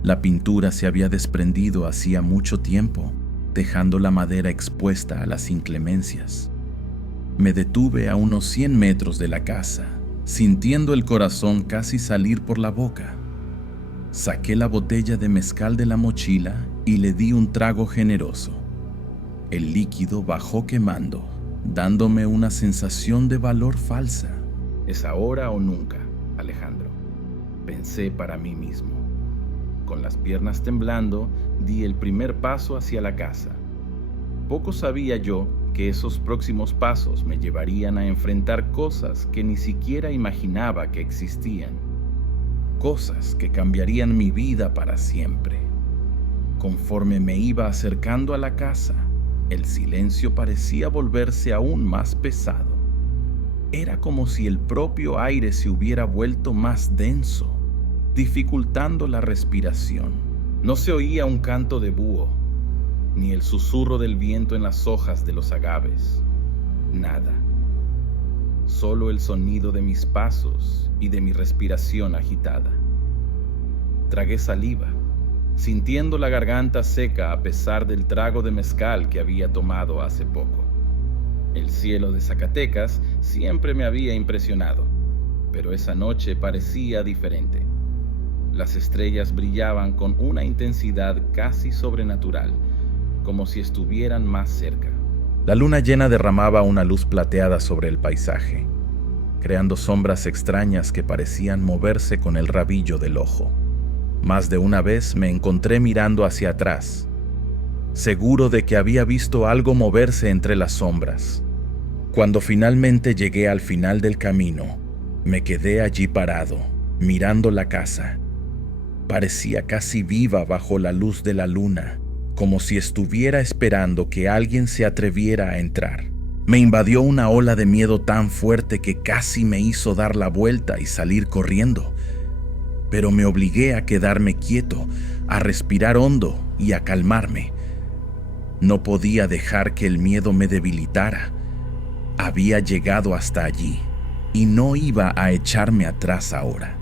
La pintura se había desprendido hacía mucho tiempo, dejando la madera expuesta a las inclemencias. Me detuve a unos 100 metros de la casa, sintiendo el corazón casi salir por la boca. Saqué la botella de mezcal de la mochila y le di un trago generoso. El líquido bajó quemando, dándome una sensación de valor falsa. «Es ahora o nunca, Alejandro», pensé para mí mismo. Con las piernas temblando, di el primer paso hacia la casa. Poco sabía yo que esos próximos pasos me llevarían a enfrentar cosas que ni siquiera imaginaba que existían. Cosas que cambiarían mi vida para siempre. Conforme me iba acercando a la casa, el silencio parecía volverse aún más pesado. Era como si el propio aire se hubiera vuelto más denso, dificultando la respiración. No se oía un canto de búho, ni el susurro del viento en las hojas de los agaves. Nada. Solo el sonido de mis pasos y de mi respiración agitada. Tragué saliva, sintiendo la garganta seca a pesar del trago de mezcal que había tomado hace poco. El cielo de Zacatecas siempre me había impresionado, pero esa noche parecía diferente. Las estrellas brillaban con una intensidad casi sobrenatural, como si estuvieran más cerca. La luna llena derramaba una luz plateada sobre el paisaje, creando sombras extrañas que parecían moverse con el rabillo del ojo. Más de una vez me encontré mirando hacia atrás, seguro de que había visto algo moverse entre las sombras. Cuando finalmente llegué al final del camino, me quedé allí parado, mirando la casa. Parecía casi viva bajo la luz de la luna, como si estuviera esperando que alguien se atreviera a entrar. Me invadió una ola de miedo tan fuerte que casi me hizo dar la vuelta y salir corriendo. Pero me obligué a quedarme quieto, a respirar hondo y a calmarme. No podía dejar que el miedo me debilitara. Había llegado hasta allí y no iba a echarme atrás ahora.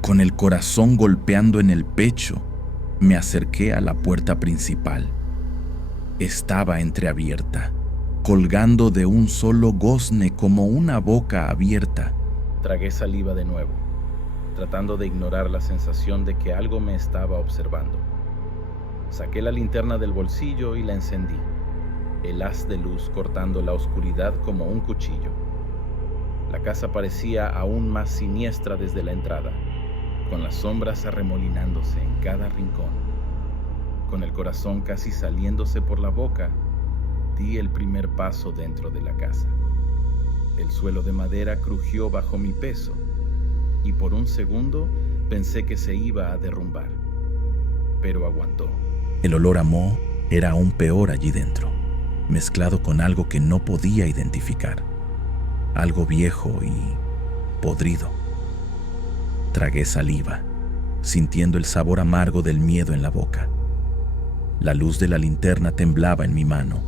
Con el corazón golpeando en el pecho, me acerqué a la puerta principal. Estaba entreabierta, colgando de un solo gozne como una boca abierta. Tragué saliva de nuevo, tratando de ignorar la sensación de que algo me estaba observando. Saqué la linterna del bolsillo y la encendí, el haz de luz cortando la oscuridad como un cuchillo. La casa parecía aún más siniestra desde la entrada, con las sombras arremolinándose en cada rincón. Con el corazón casi saliéndose por la boca, di el primer paso dentro de la casa. El suelo de madera crujió bajo mi peso, y por un segundo pensé que se iba a derrumbar, pero aguantó. El olor a moho era aún peor allí dentro, mezclado con algo que no podía identificar, algo viejo y podrido. Tragué saliva, sintiendo el sabor amargo del miedo en la boca. La luz de la linterna temblaba en mi mano,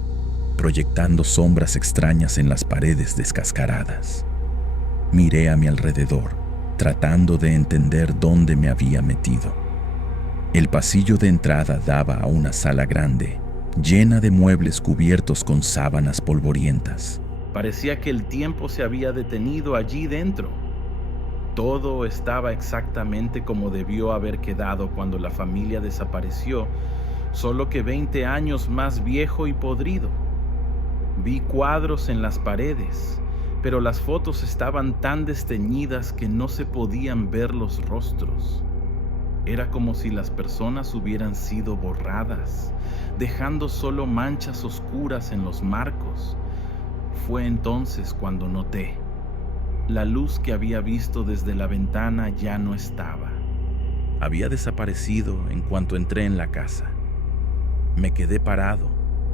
proyectando sombras extrañas en las paredes descascaradas. Miré a mi alrededor, tratando de entender dónde me había metido. El pasillo de entrada daba a una sala grande, llena de muebles cubiertos con sábanas polvorientas. Parecía que el tiempo se había detenido allí dentro. Todo estaba exactamente como debió haber quedado cuando la familia desapareció, solo que 20 años más viejo y podrido. Vi cuadros en las paredes, pero las fotos estaban tan desteñidas que no se podían ver los rostros. Era como si las personas hubieran sido borradas, dejando solo manchas oscuras en los marcos. Fue entonces cuando noté. La luz que había visto desde la ventana ya no estaba. Había desaparecido en cuanto entré en la casa. Me quedé parado,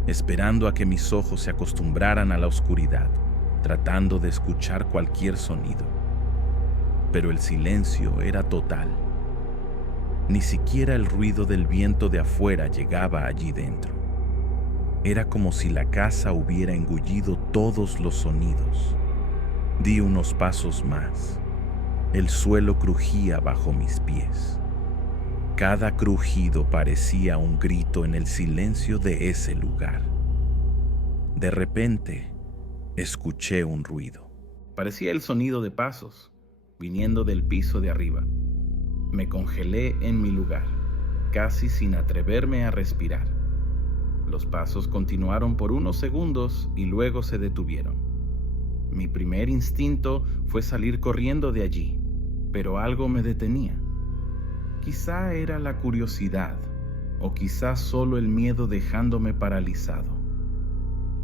esperando a que mis ojos se acostumbraran a la oscuridad, tratando de escuchar cualquier sonido. Pero el silencio era total. Ni siquiera el ruido del viento de afuera llegaba allí dentro. Era como si la casa hubiera engullido todos los sonidos. Di unos pasos más. El suelo crujía bajo mis pies. Cada crujido parecía un grito en el silencio de ese lugar. De repente, escuché un ruido. Parecía el sonido de pasos, viniendo del piso de arriba. Me congelé en mi lugar, casi sin atreverme a respirar. Los pasos continuaron por unos segundos y luego se detuvieron. Mi primer instinto fue salir corriendo de allí, pero algo me detenía. Quizá era la curiosidad, o quizá solo el miedo dejándome paralizado.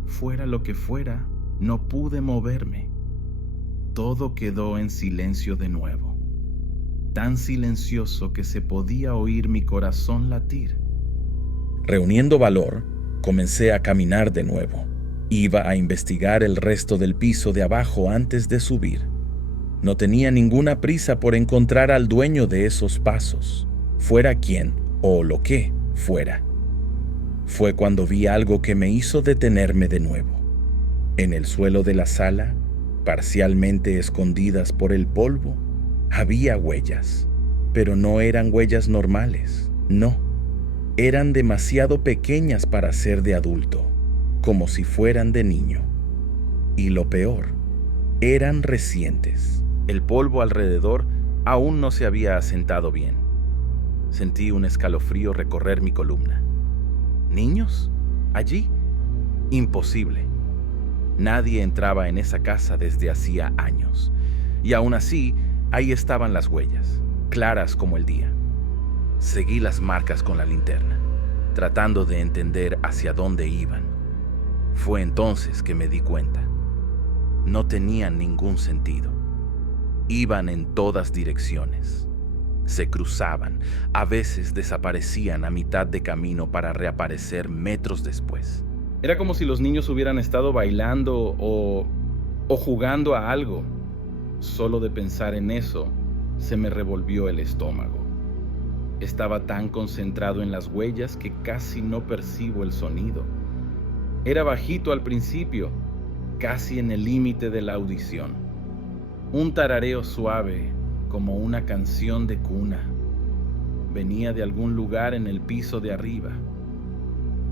Fuera lo que fuera, no pude moverme. Todo quedó en silencio de nuevo. Tan silencioso que se podía oír mi corazón latir. Reuniendo valor, comencé a caminar de nuevo. Iba a investigar el resto del piso de abajo antes de subir. No tenía ninguna prisa por encontrar al dueño de esos pasos, fuera quien o lo que fuera. Fue cuando vi algo que me hizo detenerme de nuevo. En el suelo de la sala, parcialmente escondidas por el polvo, había huellas, pero no eran huellas normales, no. Eran demasiado pequeñas para ser de adulto, como si fueran de niño. Y lo peor, eran recientes. El polvo alrededor aún no se había asentado bien. Sentí un escalofrío recorrer mi columna. ¿Niños? ¿Allí? Imposible. Nadie entraba en esa casa desde hacía años. Y aún así, ahí estaban las huellas, claras como el día. Seguí las marcas con la linterna, tratando de entender hacia dónde iban. Fue entonces que me di cuenta. No tenían ningún sentido. Iban en todas direcciones. Se cruzaban, a veces desaparecían a mitad de camino para reaparecer metros después. Era como si los niños hubieran estado bailando o jugando a algo. Solo de pensar en eso, se me revolvió el estómago. Estaba tan concentrado en las huellas que casi no percibo el sonido. Era bajito al principio, casi en el límite de la audición. Un tarareo suave, como una canción de cuna. Venía de algún lugar en el piso de arriba.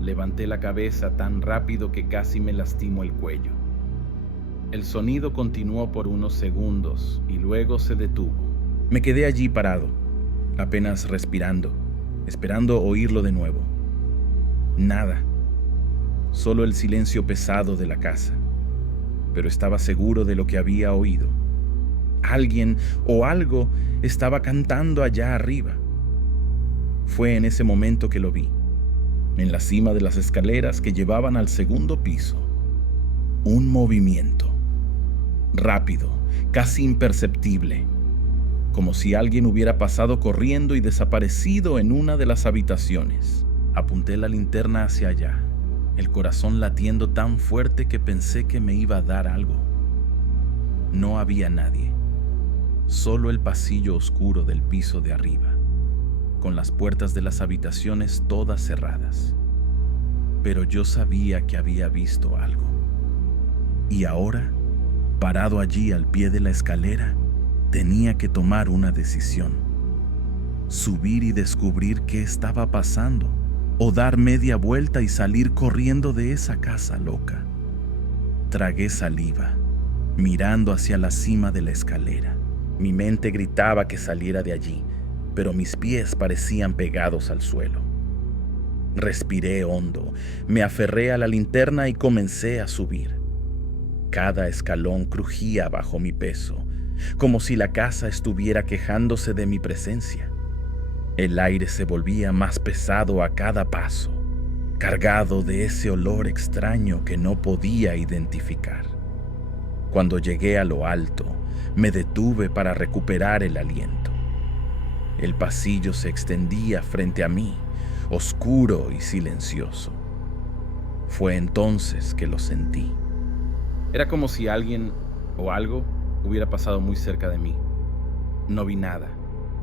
Levanté la cabeza tan rápido que casi me lastimó el cuello. El sonido continuó por unos segundos y luego se detuvo. Me quedé allí parado, apenas respirando, esperando oírlo de nuevo. Nada. Solo el silencio pesado de la casa. Pero estaba seguro de lo que había oído. Alguien o algo estaba cantando allá arriba. Fue en ese momento que lo vi, en la cima de las escaleras que llevaban al segundo piso. Un movimiento, rápido, casi imperceptible, como si alguien hubiera pasado corriendo y desaparecido en una de las habitaciones. Apunté la linterna hacia allá, el corazón latiendo tan fuerte que pensé que me iba a dar algo. No había nadie, solo el pasillo oscuro del piso de arriba, con las puertas de las habitaciones todas cerradas. Pero yo sabía que había visto algo. Y ahora, parado allí al pie de la escalera, tenía que tomar una decisión. Subir y descubrir qué estaba pasando, o dar media vuelta y salir corriendo de esa casa loca. Tragué saliva, mirando hacia la cima de la escalera. Mi mente gritaba que saliera de allí, pero mis pies parecían pegados al suelo. Respiré hondo, me aferré a la linterna y comencé a subir. Cada escalón crujía bajo mi peso, como si la casa estuviera quejándose de mi presencia. El aire se volvía más pesado a cada paso, cargado de ese olor extraño que no podía identificar. Cuando llegué a lo alto, me detuve para recuperar el aliento. El pasillo se extendía frente a mí, oscuro y silencioso. Fue entonces que lo sentí. Era como si alguien o algo hubiera pasado muy cerca de mí. No vi nada,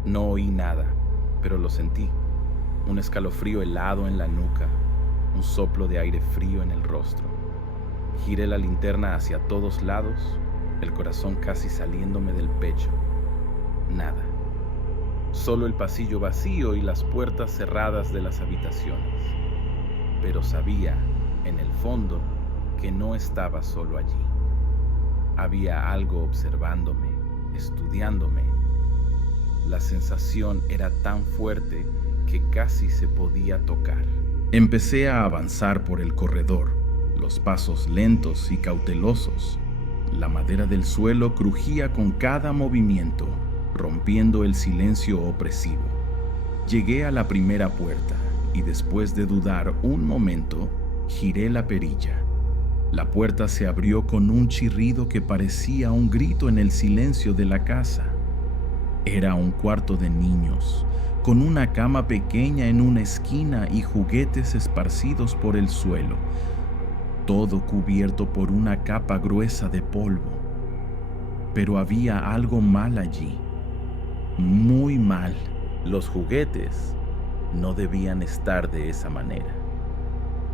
no oí nada, pero lo sentí. Un escalofrío helado en la nuca, un soplo de aire frío en el rostro. Giré la linterna hacia todos lados, el corazón casi saliéndome del pecho. Nada. Solo el pasillo vacío y las puertas cerradas de las habitaciones. Pero sabía, en el fondo, que no estaba solo allí. Había algo observándome, estudiándome. La sensación era tan fuerte que casi se podía tocar. Empecé a avanzar por el corredor, los pasos lentos y cautelosos. La madera del suelo crujía con cada movimiento, rompiendo el silencio opresivo. Llegué a la primera puerta y después de dudar un momento, giré la perilla. La puerta se abrió con un chirrido que parecía un grito en el silencio de la casa. Era un cuarto de niños, con una cama pequeña en una esquina y juguetes esparcidos por el suelo, todo cubierto por una capa gruesa de polvo. Pero había algo mal allí, muy mal. Los juguetes no debían estar de esa manera.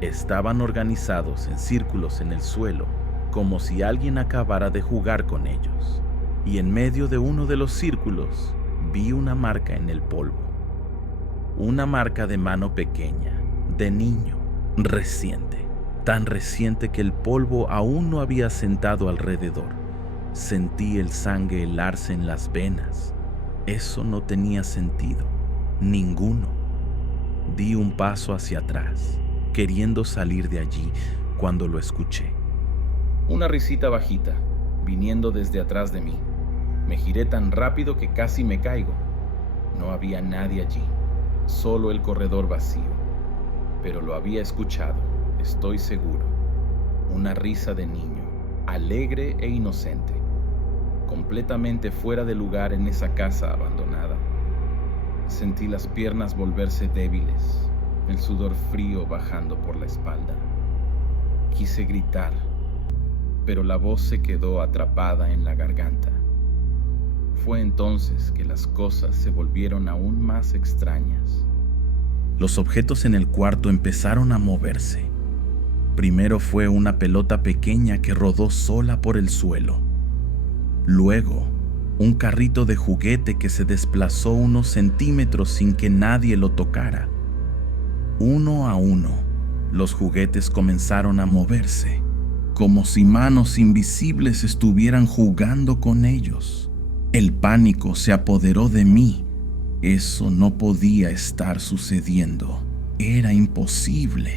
Estaban organizados en círculos en el suelo, como si alguien acabara de jugar con ellos. Y en medio de uno de los círculos vi una marca en el polvo. Una marca de mano pequeña, de niño, reciente. Tan reciente que el polvo aún no había sentado alrededor. Sentí el sangre helarse en las venas. Eso no tenía sentido, ninguno. Di un paso hacia atrás, queriendo salir de allí, cuando lo escuché. Una risita bajita, viniendo desde atrás de mí. Me giré tan rápido que casi me caigo. No había nadie allí, solo el corredor vacío. Pero lo había escuchado, estoy seguro. Una risa de niño, alegre e inocente, completamente fuera de lugar en esa casa abandonada. Sentí las piernas volverse débiles, el sudor frío bajando por la espalda. Quise gritar, pero la voz se quedó atrapada en la garganta. Fue entonces que las cosas se volvieron aún más extrañas. Los objetos en el cuarto empezaron a moverse. Primero fue una pelota pequeña que rodó sola por el suelo. Luego, un carrito de juguete que se desplazó unos centímetros sin que nadie lo tocara. Uno a uno, los juguetes comenzaron a moverse, como si manos invisibles estuvieran jugando con ellos. El pánico se apoderó de mí. Eso no podía estar sucediendo. Era imposible,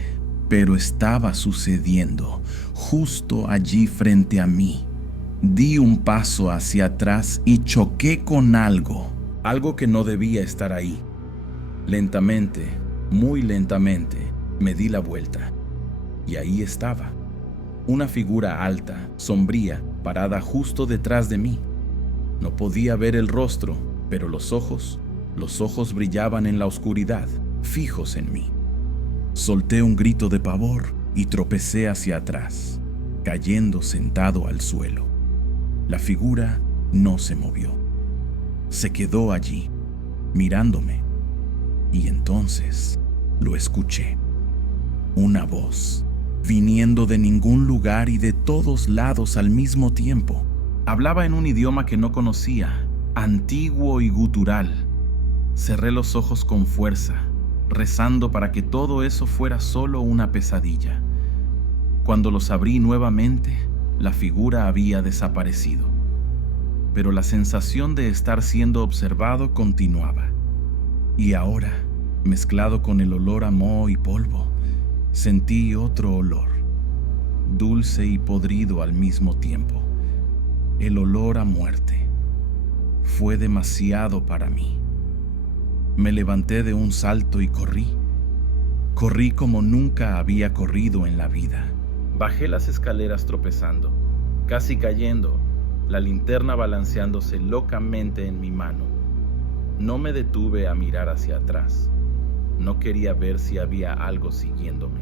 pero estaba sucediendo, justo allí frente a mí. Di un paso hacia atrás y choqué con algo que no debía estar ahí. Lentamente, muy lentamente, me di la vuelta. Y ahí estaba, una figura alta, sombría, parada justo detrás de mí. No podía ver el rostro, pero los ojos brillaban en la oscuridad, fijos en mí. Solté un grito de pavor y tropecé hacia atrás, cayendo sentado al suelo. La figura no se movió. Se quedó allí, mirándome. Y entonces lo escuché. Una voz, viniendo de ningún lugar y de todos lados al mismo tiempo. Hablaba en un idioma que no conocía, antiguo y gutural. Cerré los ojos con fuerza, rezando para que todo eso fuera solo una pesadilla. Cuando los abrí nuevamente, la figura había desaparecido. pero la sensación de estar siendo observado continuaba. Y ahora, mezclado con el olor a moho y polvo, sentí otro olor, dulce y podrido al mismo tiempo. El olor a muerte. Fue demasiado para mí. Me levanté de un salto y corrí. Corrí como nunca había corrido en la vida. Bajé las escaleras tropezando, casi cayendo, la linterna balanceándose locamente en mi mano. No me detuve a mirar hacia atrás. No quería ver si había algo siguiéndome.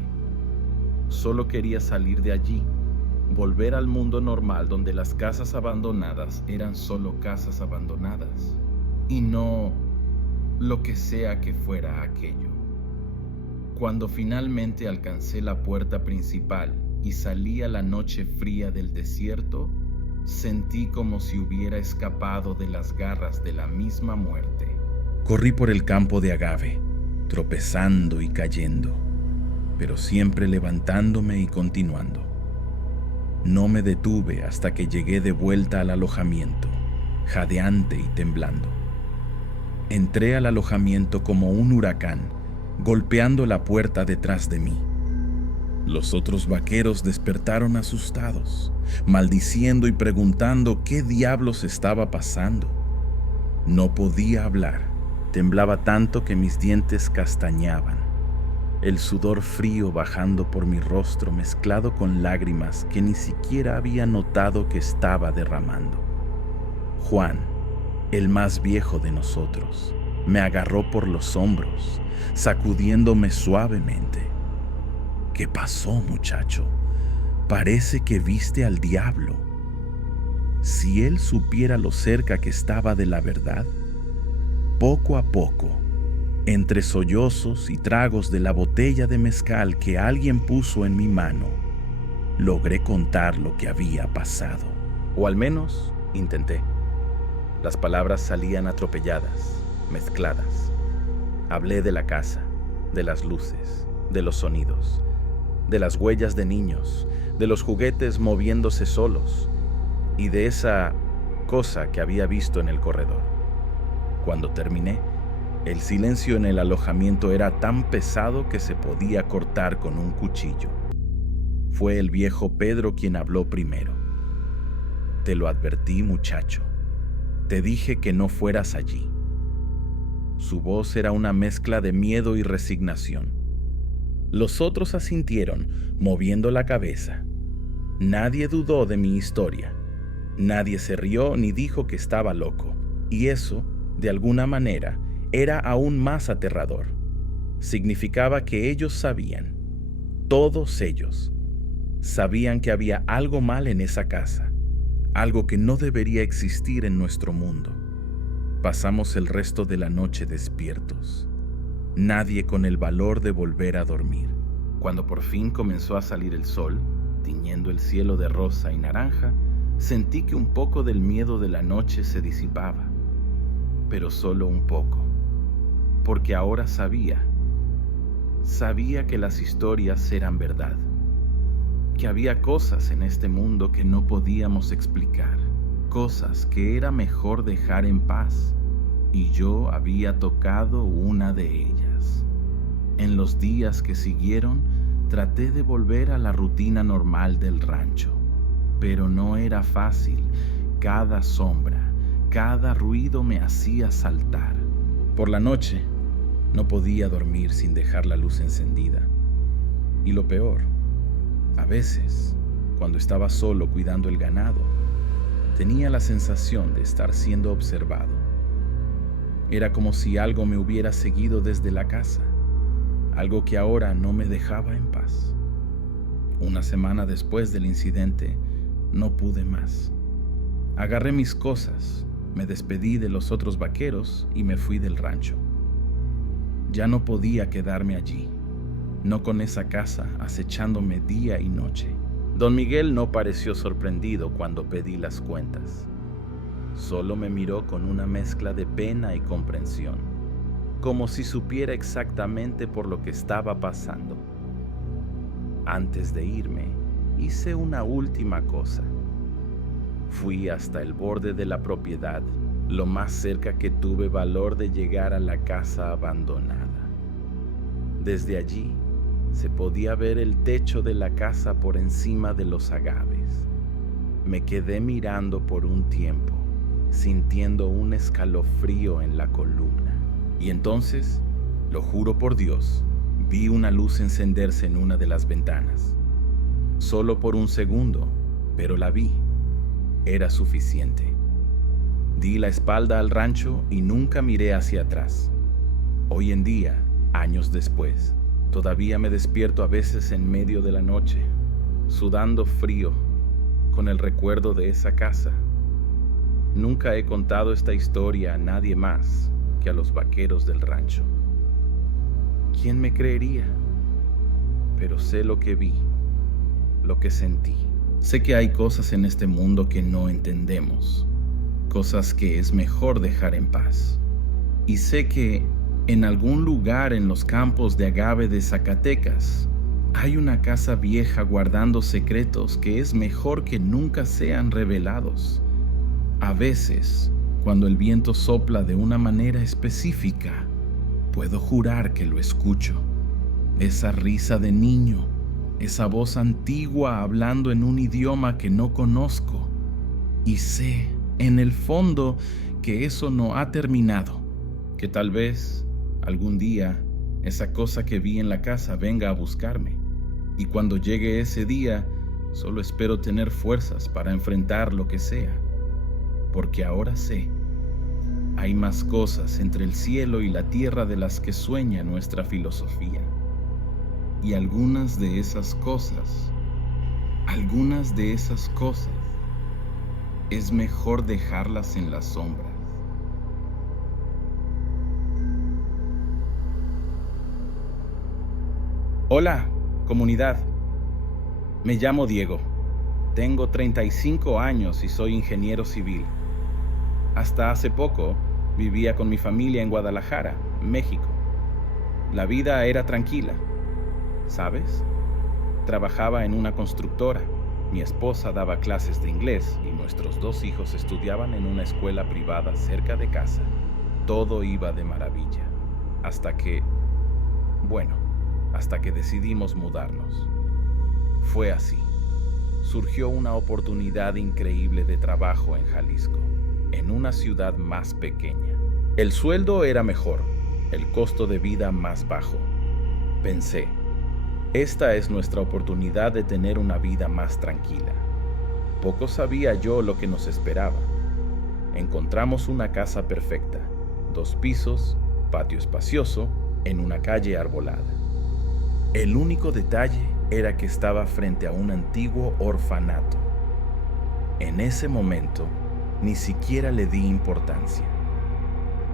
Solo quería salir de allí, volver al mundo normal donde las casas abandonadas eran solo casas abandonadas, y no lo que sea que fuera aquello. Cuando finalmente alcancé la puerta principal y salí a la noche fría del desierto, sentí como si hubiera escapado de las garras de la misma muerte. Corrí por el campo de agave, tropezando y cayendo, pero siempre levantándome y continuando. No me detuve hasta que llegué de vuelta al alojamiento, jadeante y temblando. Entré al alojamiento como un huracán, golpeando la puerta detrás de mí. Los otros vaqueros despertaron asustados, maldiciendo y preguntando qué diablos estaba pasando. No podía hablar, temblaba tanto que mis dientes castañaban, el sudor frío bajando por mi rostro mezclado con lágrimas que ni siquiera había notado que estaba derramando. Juan, el más viejo de nosotros, me agarró por los hombros, sacudiéndome suavemente. ¿Qué pasó, muchacho? Parece que viste al diablo. Si él supiera lo cerca que estaba de la verdad. Poco a poco, entre sollozos y tragos de la botella de mezcal que alguien puso en mi mano, logré contar lo que había pasado. O al menos intenté. Las palabras salían atropelladas, mezcladas. Hablé de la casa, de las luces, de los sonidos, de las huellas de niños, de los juguetes moviéndose solos y de esa cosa que había visto en el corredor. Cuando terminé, el silencio en el alojamiento era tan pesado que se podía cortar con un cuchillo. Fue el viejo Pedro quien habló primero. Te lo advertí, muchacho. Te dije que no fueras allí. Su voz era una mezcla de miedo y resignación. Los otros asintieron, moviendo la cabeza. Nadie dudó de mi historia. Nadie se rió ni dijo que estaba loco. Y eso, de alguna manera, era aún más aterrador. Significaba que ellos sabían, todos ellos, sabían que había algo mal en esa casa, algo que no debería existir en nuestro mundo. Pasamos el resto de la noche despiertos, nadie con el valor de volver a dormir. Cuando por fin comenzó a salir el sol, tiñendo el cielo de rosa y naranja, sentí que un poco del miedo de la noche se disipaba, pero solo un poco, porque ahora sabía que las historias eran verdad, que había cosas en este mundo que no podíamos explicar, cosas que era mejor dejar en paz, y yo había tocado una de ellas. En los días que siguieron, traté de volver a la rutina normal del rancho, pero no era fácil. Cada sombra, cada ruido me hacía saltar. Por la noche, no podía dormir sin dejar la luz encendida. Y lo peor, a veces, cuando estaba solo cuidando el ganado, tenía la sensación de estar siendo observado. Era como si algo me hubiera seguido desde la casa, algo que ahora no me dejaba en paz. Una semana después del incidente, no pude más. Agarré mis cosas, me despedí de los otros vaqueros y me fui del rancho. Ya no podía quedarme allí, no con esa casa acechándome día y noche. Don Miguel no pareció sorprendido cuando pedí las cuentas. Solo me miró con una mezcla de pena y comprensión, como si supiera exactamente por lo que estaba pasando. Antes de irme, hice una última cosa. Fui hasta el borde de la propiedad, lo más cerca que tuve valor de llegar a la casa abandonada. Desde allí se podía ver el techo de la casa por encima de los agaves. Me quedé mirando por un tiempo, sintiendo un escalofrío en la columna. Y entonces, lo juro por Dios, vi una luz encenderse en una de las ventanas. Solo por un segundo, pero la vi. Era suficiente. Di la espalda al rancho y nunca miré hacia atrás. Hoy en día, años después, todavía me despierto a veces en medio de la noche, sudando frío, con el recuerdo de esa casa. Nunca he contado esta historia a nadie más que a los vaqueros del rancho. ¿Quién me creería? Pero sé lo que vi, lo que sentí. Sé que hay cosas en este mundo que no entendemos, cosas que es mejor dejar en paz. Y sé que en algún lugar en los campos de agave de Zacatecas hay una casa vieja guardando secretos que es mejor que nunca sean revelados. A veces, cuando el viento sopla de una manera específica, puedo jurar que lo escucho. Esa risa de niño, esa voz antigua hablando en un idioma que no conozco. Y sé, en el fondo, que eso no ha terminado, que tal vez algún día esa cosa que vi en la casa venga a buscarme. Y cuando llegue ese día, solo espero tener fuerzas para enfrentar lo que sea. Porque ahora sé, hay más cosas entre el cielo y la tierra de las que sueña nuestra filosofía. Y algunas de esas cosas, es mejor dejarlas en las sombras. Hola, comunidad. Me llamo Diego. Tengo 35 años y soy ingeniero civil. Hasta hace poco vivía con mi familia en Guadalajara, México. La vida era tranquila, ¿sabes? Trabajaba en una constructora, mi esposa daba clases de inglés y nuestros 2 hijos estudiaban en una escuela privada cerca de casa. Todo iba de maravilla, hasta que decidimos mudarnos. Fue así. Surgió una oportunidad increíble de trabajo en Jalisco, en una ciudad más pequeña. El sueldo era mejor, el costo de vida más bajo. Pensé, esta es nuestra oportunidad de tener una vida más tranquila. Poco sabía yo lo que nos esperaba. Encontramos una casa perfecta, 2 pisos, patio espacioso, en una calle arbolada. El único detalle era que estaba frente a un antiguo orfanato. En ese momento, ni siquiera le di importancia.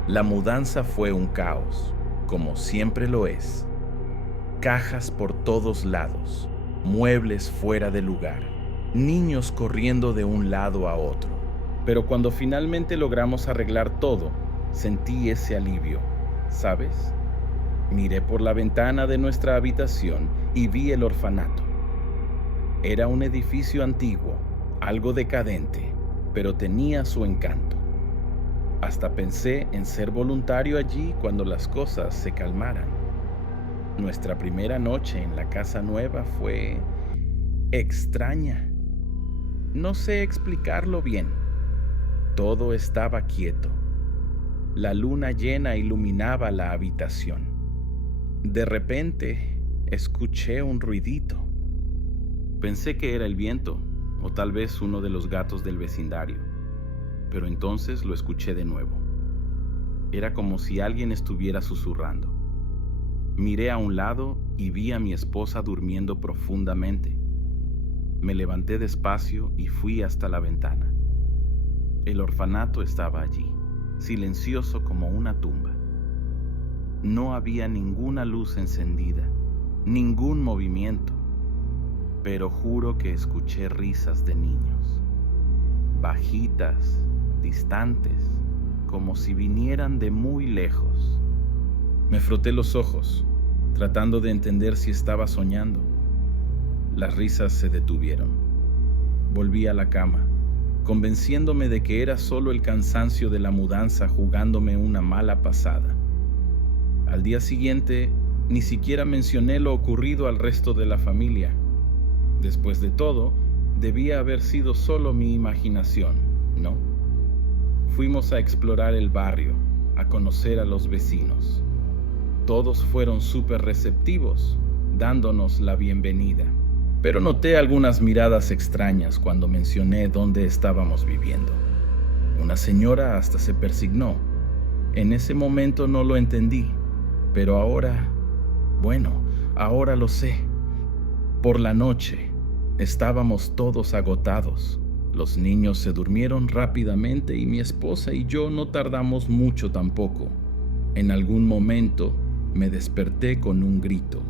La mudanza fue un caos, como siempre lo es. Cajas por todos lados, muebles fuera de lugar, niños corriendo de un lado a otro. Pero cuando finalmente logramos arreglar todo, sentí ese alivio, ¿sabes? Miré por la ventana de nuestra habitación y vi el orfanato. Era un edificio antiguo, algo decadente, pero tenía su encanto. Hasta pensé en ser voluntario allí cuando las cosas se calmaran. Nuestra primera noche en la casa nueva fue extraña. No sé explicarlo bien. Todo estaba quieto. La luna llena iluminaba la habitación. De repente, escuché un ruidito. Pensé que era el viento, o tal vez uno de los gatos del vecindario, pero entonces lo escuché de nuevo. Era como si alguien estuviera susurrando. Miré a un lado y vi a mi esposa durmiendo profundamente. Me levanté despacio y fui hasta la ventana. El orfanato estaba allí, silencioso como una tumba. No había ninguna luz encendida, ningún movimiento, pero juro que escuché risas de niños, bajitas, distantes, como si vinieran de muy lejos. Me froté los ojos, tratando de entender si estaba soñando. Las risas se detuvieron. Volví a la cama, convenciéndome de que era solo el cansancio de la mudanza jugándome una mala pasada. Al día siguiente, ni siquiera mencioné lo ocurrido al resto de la familia. Después de todo, debía haber sido solo mi imaginación, ¿no? Fuimos a explorar el barrio, a conocer a los vecinos. Todos fueron súper receptivos, dándonos la bienvenida. Pero noté algunas miradas extrañas cuando mencioné dónde estábamos viviendo. Una señora hasta se persignó. En ese momento no lo entendí, pero ahora, ahora lo sé. Por la noche, estábamos todos agotados. Los niños se durmieron rápidamente y mi esposa y yo no tardamos mucho tampoco. En algún momento me desperté con un grito.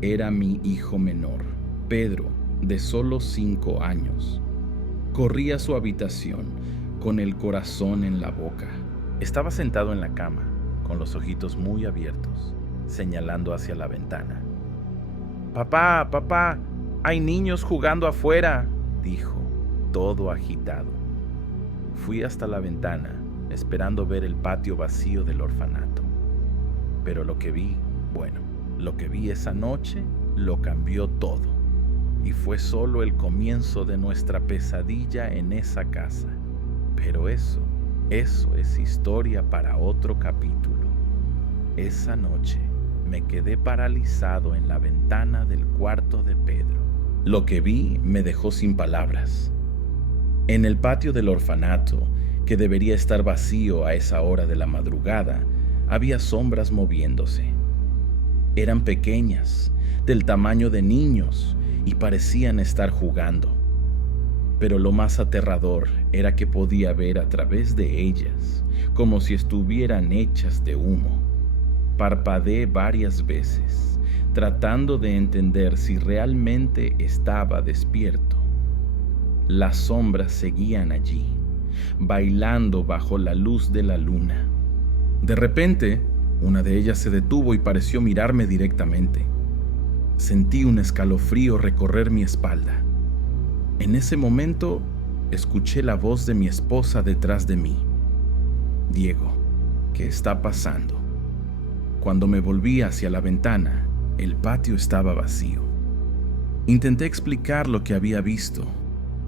Era mi hijo menor, Pedro, de solo 5 años. Corrí a su habitación con el corazón en la boca. Estaba sentado en la cama, con los ojitos muy abiertos, señalando hacia la ventana. «Papá, papá, hay niños jugando afuera», dijo, todo agitado. Fui hasta la ventana, esperando ver el patio vacío del orfanato. Pero lo que vi esa noche lo cambió todo. Y fue solo el comienzo de nuestra pesadilla en esa casa. Pero eso es historia para otro capítulo. Esa noche me quedé paralizado en la ventana del cuarto de Pedro. Lo que vi me dejó sin palabras. En el patio del orfanato, que debería estar vacío a esa hora de la madrugada, había sombras moviéndose. Eran pequeñas, del tamaño de niños, y parecían estar jugando. Pero lo más aterrador era que podía ver a través de ellas, como si estuvieran hechas de humo. Parpadeé varias veces, tratando de entender si realmente estaba despierto. Las sombras seguían allí, bailando bajo la luz de la luna. De repente, una de ellas se detuvo y pareció mirarme directamente. Sentí un escalofrío recorrer mi espalda. En ese momento, escuché la voz de mi esposa detrás de mí. «Diego, ¿qué está pasando?». Cuando me volví hacia la ventana, el patio estaba vacío. Intenté explicar lo que había visto,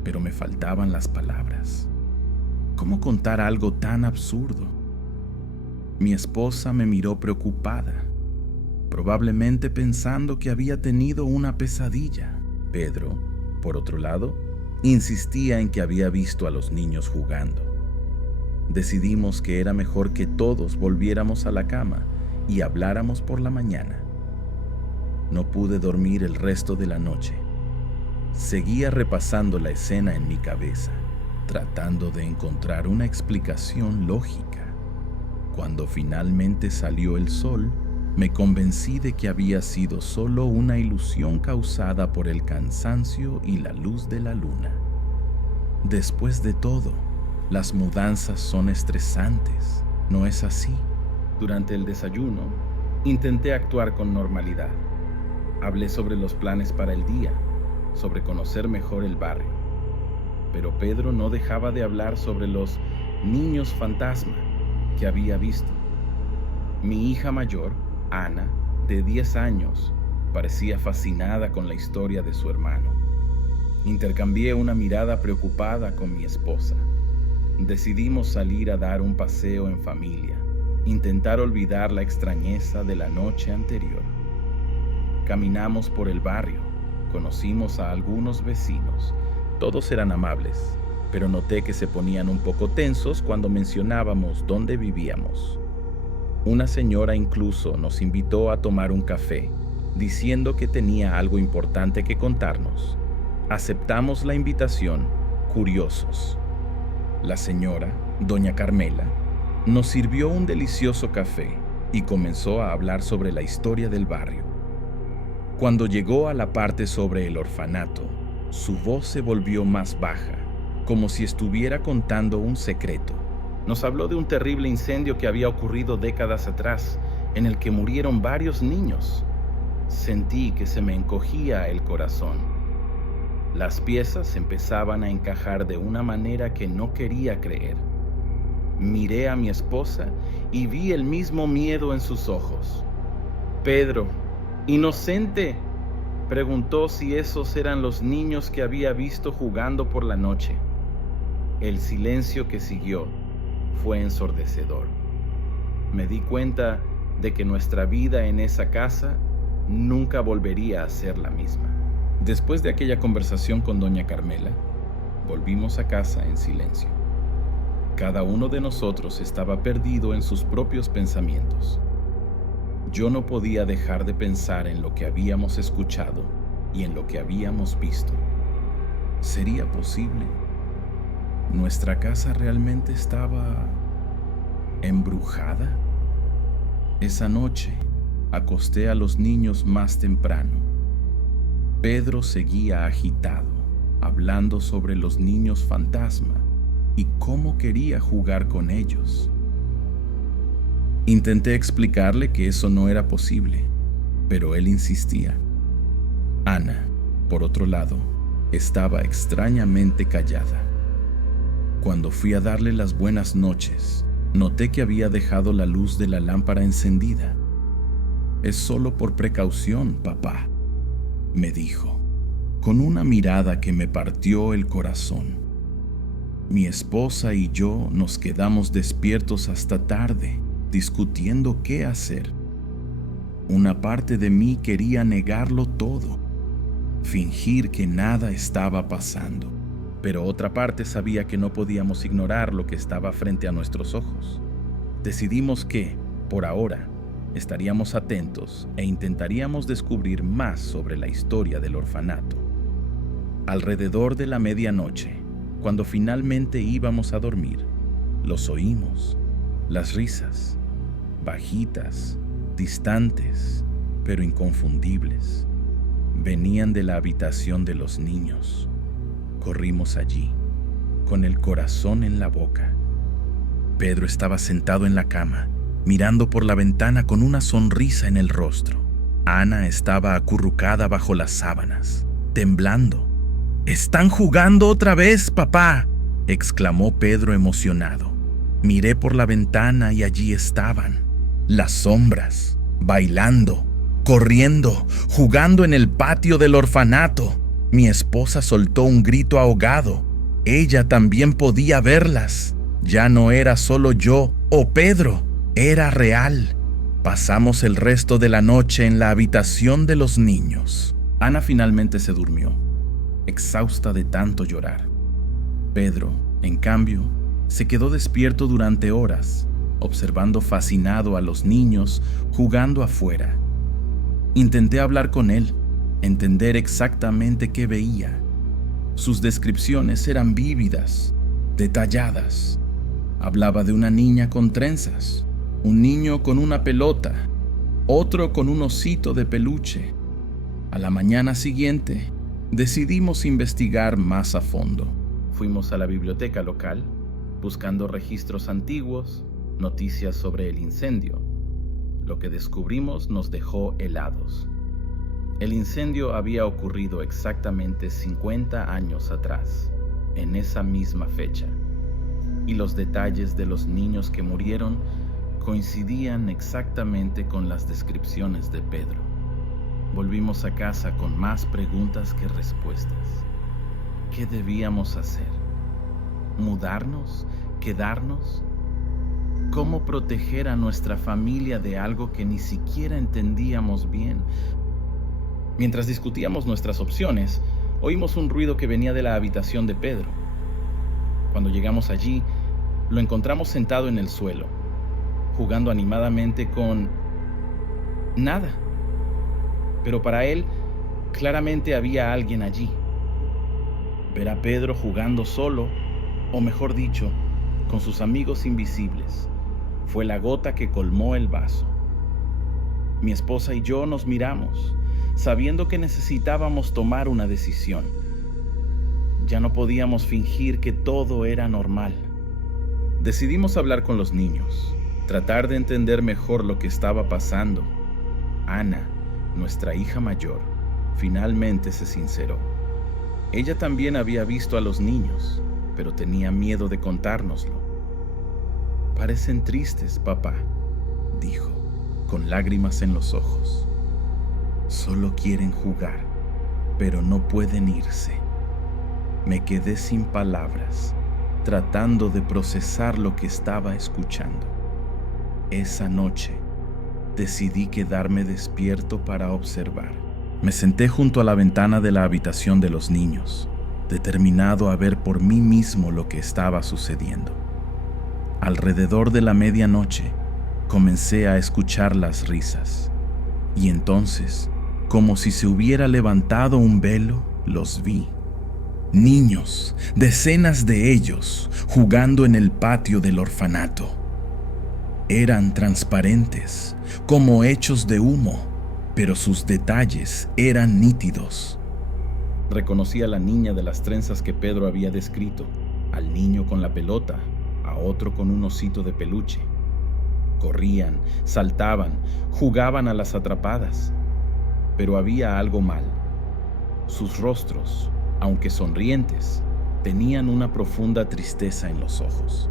pero me faltaban las palabras. ¿Cómo contar algo tan absurdo? Mi esposa me miró preocupada, probablemente pensando que había tenido una pesadilla. Pedro, por otro lado, insistía en que había visto a los niños jugando. Decidimos que era mejor que todos volviéramos a la cama y habláramos por la mañana. No pude dormir el resto de la noche. Seguía repasando la escena en mi cabeza, tratando de encontrar una explicación lógica. Cuando finalmente salió el sol, me convencí de que había sido solo una ilusión causada por el cansancio y la luz de la luna. Después de todo, las mudanzas son estresantes, ¿no es así? Durante el desayuno, intenté actuar con normalidad. Hablé sobre los planes para el día, sobre conocer mejor el barrio. Pero Pedro no dejaba de hablar sobre los niños fantasma que había visto. Mi hija mayor, Ana, de 10 años, parecía fascinada con la historia de su hermano. Intercambié una mirada preocupada con mi esposa. Decidimos salir a dar un paseo en familia, intentar olvidar la extrañeza de la noche anterior. Caminamos por el barrio, conocimos a algunos vecinos. Todos eran amables, pero noté que se ponían un poco tensos cuando mencionábamos dónde vivíamos. Una señora incluso nos invitó a tomar un café, diciendo que tenía algo importante que contarnos. Aceptamos la invitación, curiosos. La señora, doña Carmela, nos sirvió un delicioso café y comenzó a hablar sobre la historia del barrio. Cuando llegó a la parte sobre el orfanato, su voz se volvió más baja, como si estuviera contando un secreto. Nos habló de un terrible incendio que había ocurrido décadas atrás, en el que murieron varios niños. Sentí que se me encogía el corazón. Las piezas empezaban a encajar de una manera que no quería creer. Miré a mi esposa y vi el mismo miedo en sus ojos. «Pedro, inocente», preguntó si esos eran los niños que había visto jugando por la noche. El silencio que siguió fue ensordecedor. Me di cuenta de que nuestra vida en esa casa nunca volvería a ser la misma. Después de aquella conversación con doña Carmela, volvimos a casa en silencio. Cada uno de nosotros estaba perdido en sus propios pensamientos. Yo no podía dejar de pensar en lo que habíamos escuchado y en lo que habíamos visto. ¿Sería posible? ¿Nuestra casa realmente estaba embrujada? Esa noche acosté a los niños más temprano. Pedro seguía agitado, hablando sobre los niños fantasma y cómo quería jugar con ellos. Intenté explicarle que eso no era posible, pero él insistía. Ana, por otro lado, estaba extrañamente callada. Cuando fui a darle las buenas noches, noté que había dejado la luz de la lámpara encendida. «Es solo por precaución, papá», me dijo, con una mirada que me partió el corazón. Mi esposa y yo nos quedamos despiertos hasta tarde, discutiendo qué hacer. Una parte de mí quería negarlo todo, fingir que nada estaba pasando, pero otra parte sabía que no podíamos ignorar lo que estaba frente a nuestros ojos. Decidimos que, por ahora, estaríamos atentos e intentaríamos descubrir más sobre la historia del orfanato. Alrededor de la medianoche, cuando finalmente íbamos a dormir, los oímos, las risas, bajitas, distantes, pero inconfundibles. Venían de la habitación de los niños. Corrimos allí, con el corazón en la boca. Pedro estaba sentado en la cama, mirando por la ventana con una sonrisa en el rostro. Ana estaba acurrucada bajo las sábanas, temblando. «¡Están jugando otra vez, papá!», exclamó Pedro emocionado. Miré por la ventana y allí estaban, las sombras, bailando, corriendo, jugando en el patio del orfanato. Mi esposa soltó un grito ahogado. Ella también podía verlas. Ya no era solo yo o Pedro, era real. Pasamos el resto de la noche en la habitación de los niños. Ana finalmente se durmió, exhausta de tanto llorar. Pedro, en cambio, se quedó despierto durante horas, observando fascinado a los niños jugando afuera. Intenté hablar con él, entender exactamente qué veía. Sus descripciones eran vívidas, detalladas. Hablaba de una niña con trenzas, un niño con una pelota, otro con un osito de peluche. A la mañana siguiente, decidimos investigar más a fondo. Fuimos a la biblioteca local, buscando registros antiguos, noticias sobre el incendio. Lo que descubrimos nos dejó helados. El incendio había ocurrido exactamente 50 años atrás, en esa misma fecha, y los detalles de los niños que murieron coincidían exactamente con las descripciones de Pedro. Volvimos a casa con más preguntas que respuestas. ¿Qué debíamos hacer? ¿Mudarnos? ¿Quedarnos? ¿Cómo proteger a nuestra familia de algo que ni siquiera entendíamos bien? Mientras discutíamos nuestras opciones, oímos un ruido que venía de la habitación de Pedro. Cuando llegamos allí, lo encontramos sentado en el suelo, jugando animadamente con nada. Pero para él, claramente había alguien allí. Ver a Pedro jugando solo, o mejor dicho, con sus amigos invisibles, fue la gota que colmó el vaso. Mi esposa y yo nos miramos, sabiendo que necesitábamos tomar una decisión. Ya no podíamos fingir que todo era normal. Decidimos hablar con los niños, tratar de entender mejor lo que estaba pasando. Ana, nuestra hija mayor, finalmente se sinceró. Ella también había visto a los niños, pero tenía miedo de contárnoslo. «Parecen tristes, papá», dijo, con lágrimas en los ojos. «Solo quieren jugar, pero no pueden irse». Me quedé sin palabras, tratando de procesar lo que estaba escuchando. Esa noche, decidí quedarme despierto para observar. Me senté junto a la ventana de la habitación de los niños, determinado a ver por mí mismo lo que estaba sucediendo. Alrededor de la medianoche, comencé a escuchar las risas, y entonces, como si se hubiera levantado un velo, los vi. Niños, decenas de ellos, jugando en el patio del orfanato. Eran transparentes, como hechos de humo, pero sus detalles eran nítidos. Reconocí a la niña de las trenzas que Pedro había descrito, al niño con la pelota, a otro con un osito de peluche. Corrían, saltaban, jugaban a las atrapadas. Pero había algo mal. Sus rostros, aunque sonrientes, tenían una profunda tristeza en los ojos.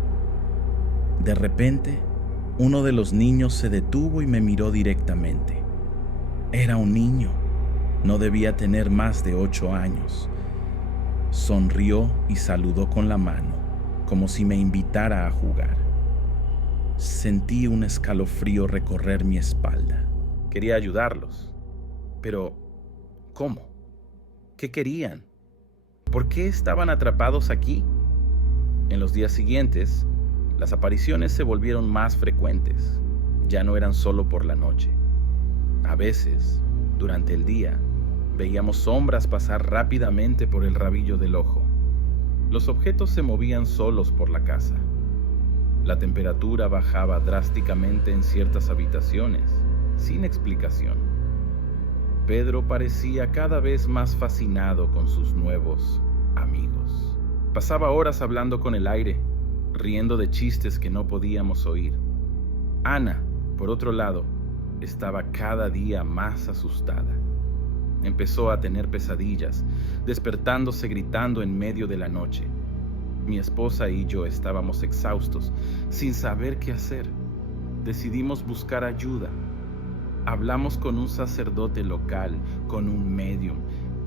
De repente, uno de los niños se detuvo y me miró directamente. Era un niño. No debía tener más de 8 años. Sonrió y saludó con la mano, como si me invitara a jugar. Sentí un escalofrío recorrer mi espalda. Quería ayudarlos. Pero, ¿cómo? ¿Qué querían? ¿Por qué estaban atrapados aquí? En los días siguientes, las apariciones se volvieron más frecuentes. Ya no eran solo por la noche. A veces, durante el día, veíamos sombras pasar rápidamente por el rabillo del ojo. Los objetos se movían solos por la casa. La temperatura bajaba drásticamente en ciertas habitaciones, sin explicación. Pedro parecía cada vez más fascinado con sus nuevos amigos. Pasaba horas hablando con el aire, riendo de chistes que no podíamos oír. Ana, por otro lado, estaba cada día más asustada. Empezó a tener pesadillas, despertándose gritando en medio de la noche. Mi esposa y yo estábamos exhaustos, sin saber qué hacer. Decidimos buscar ayuda. Hablamos con un sacerdote local, con un médium,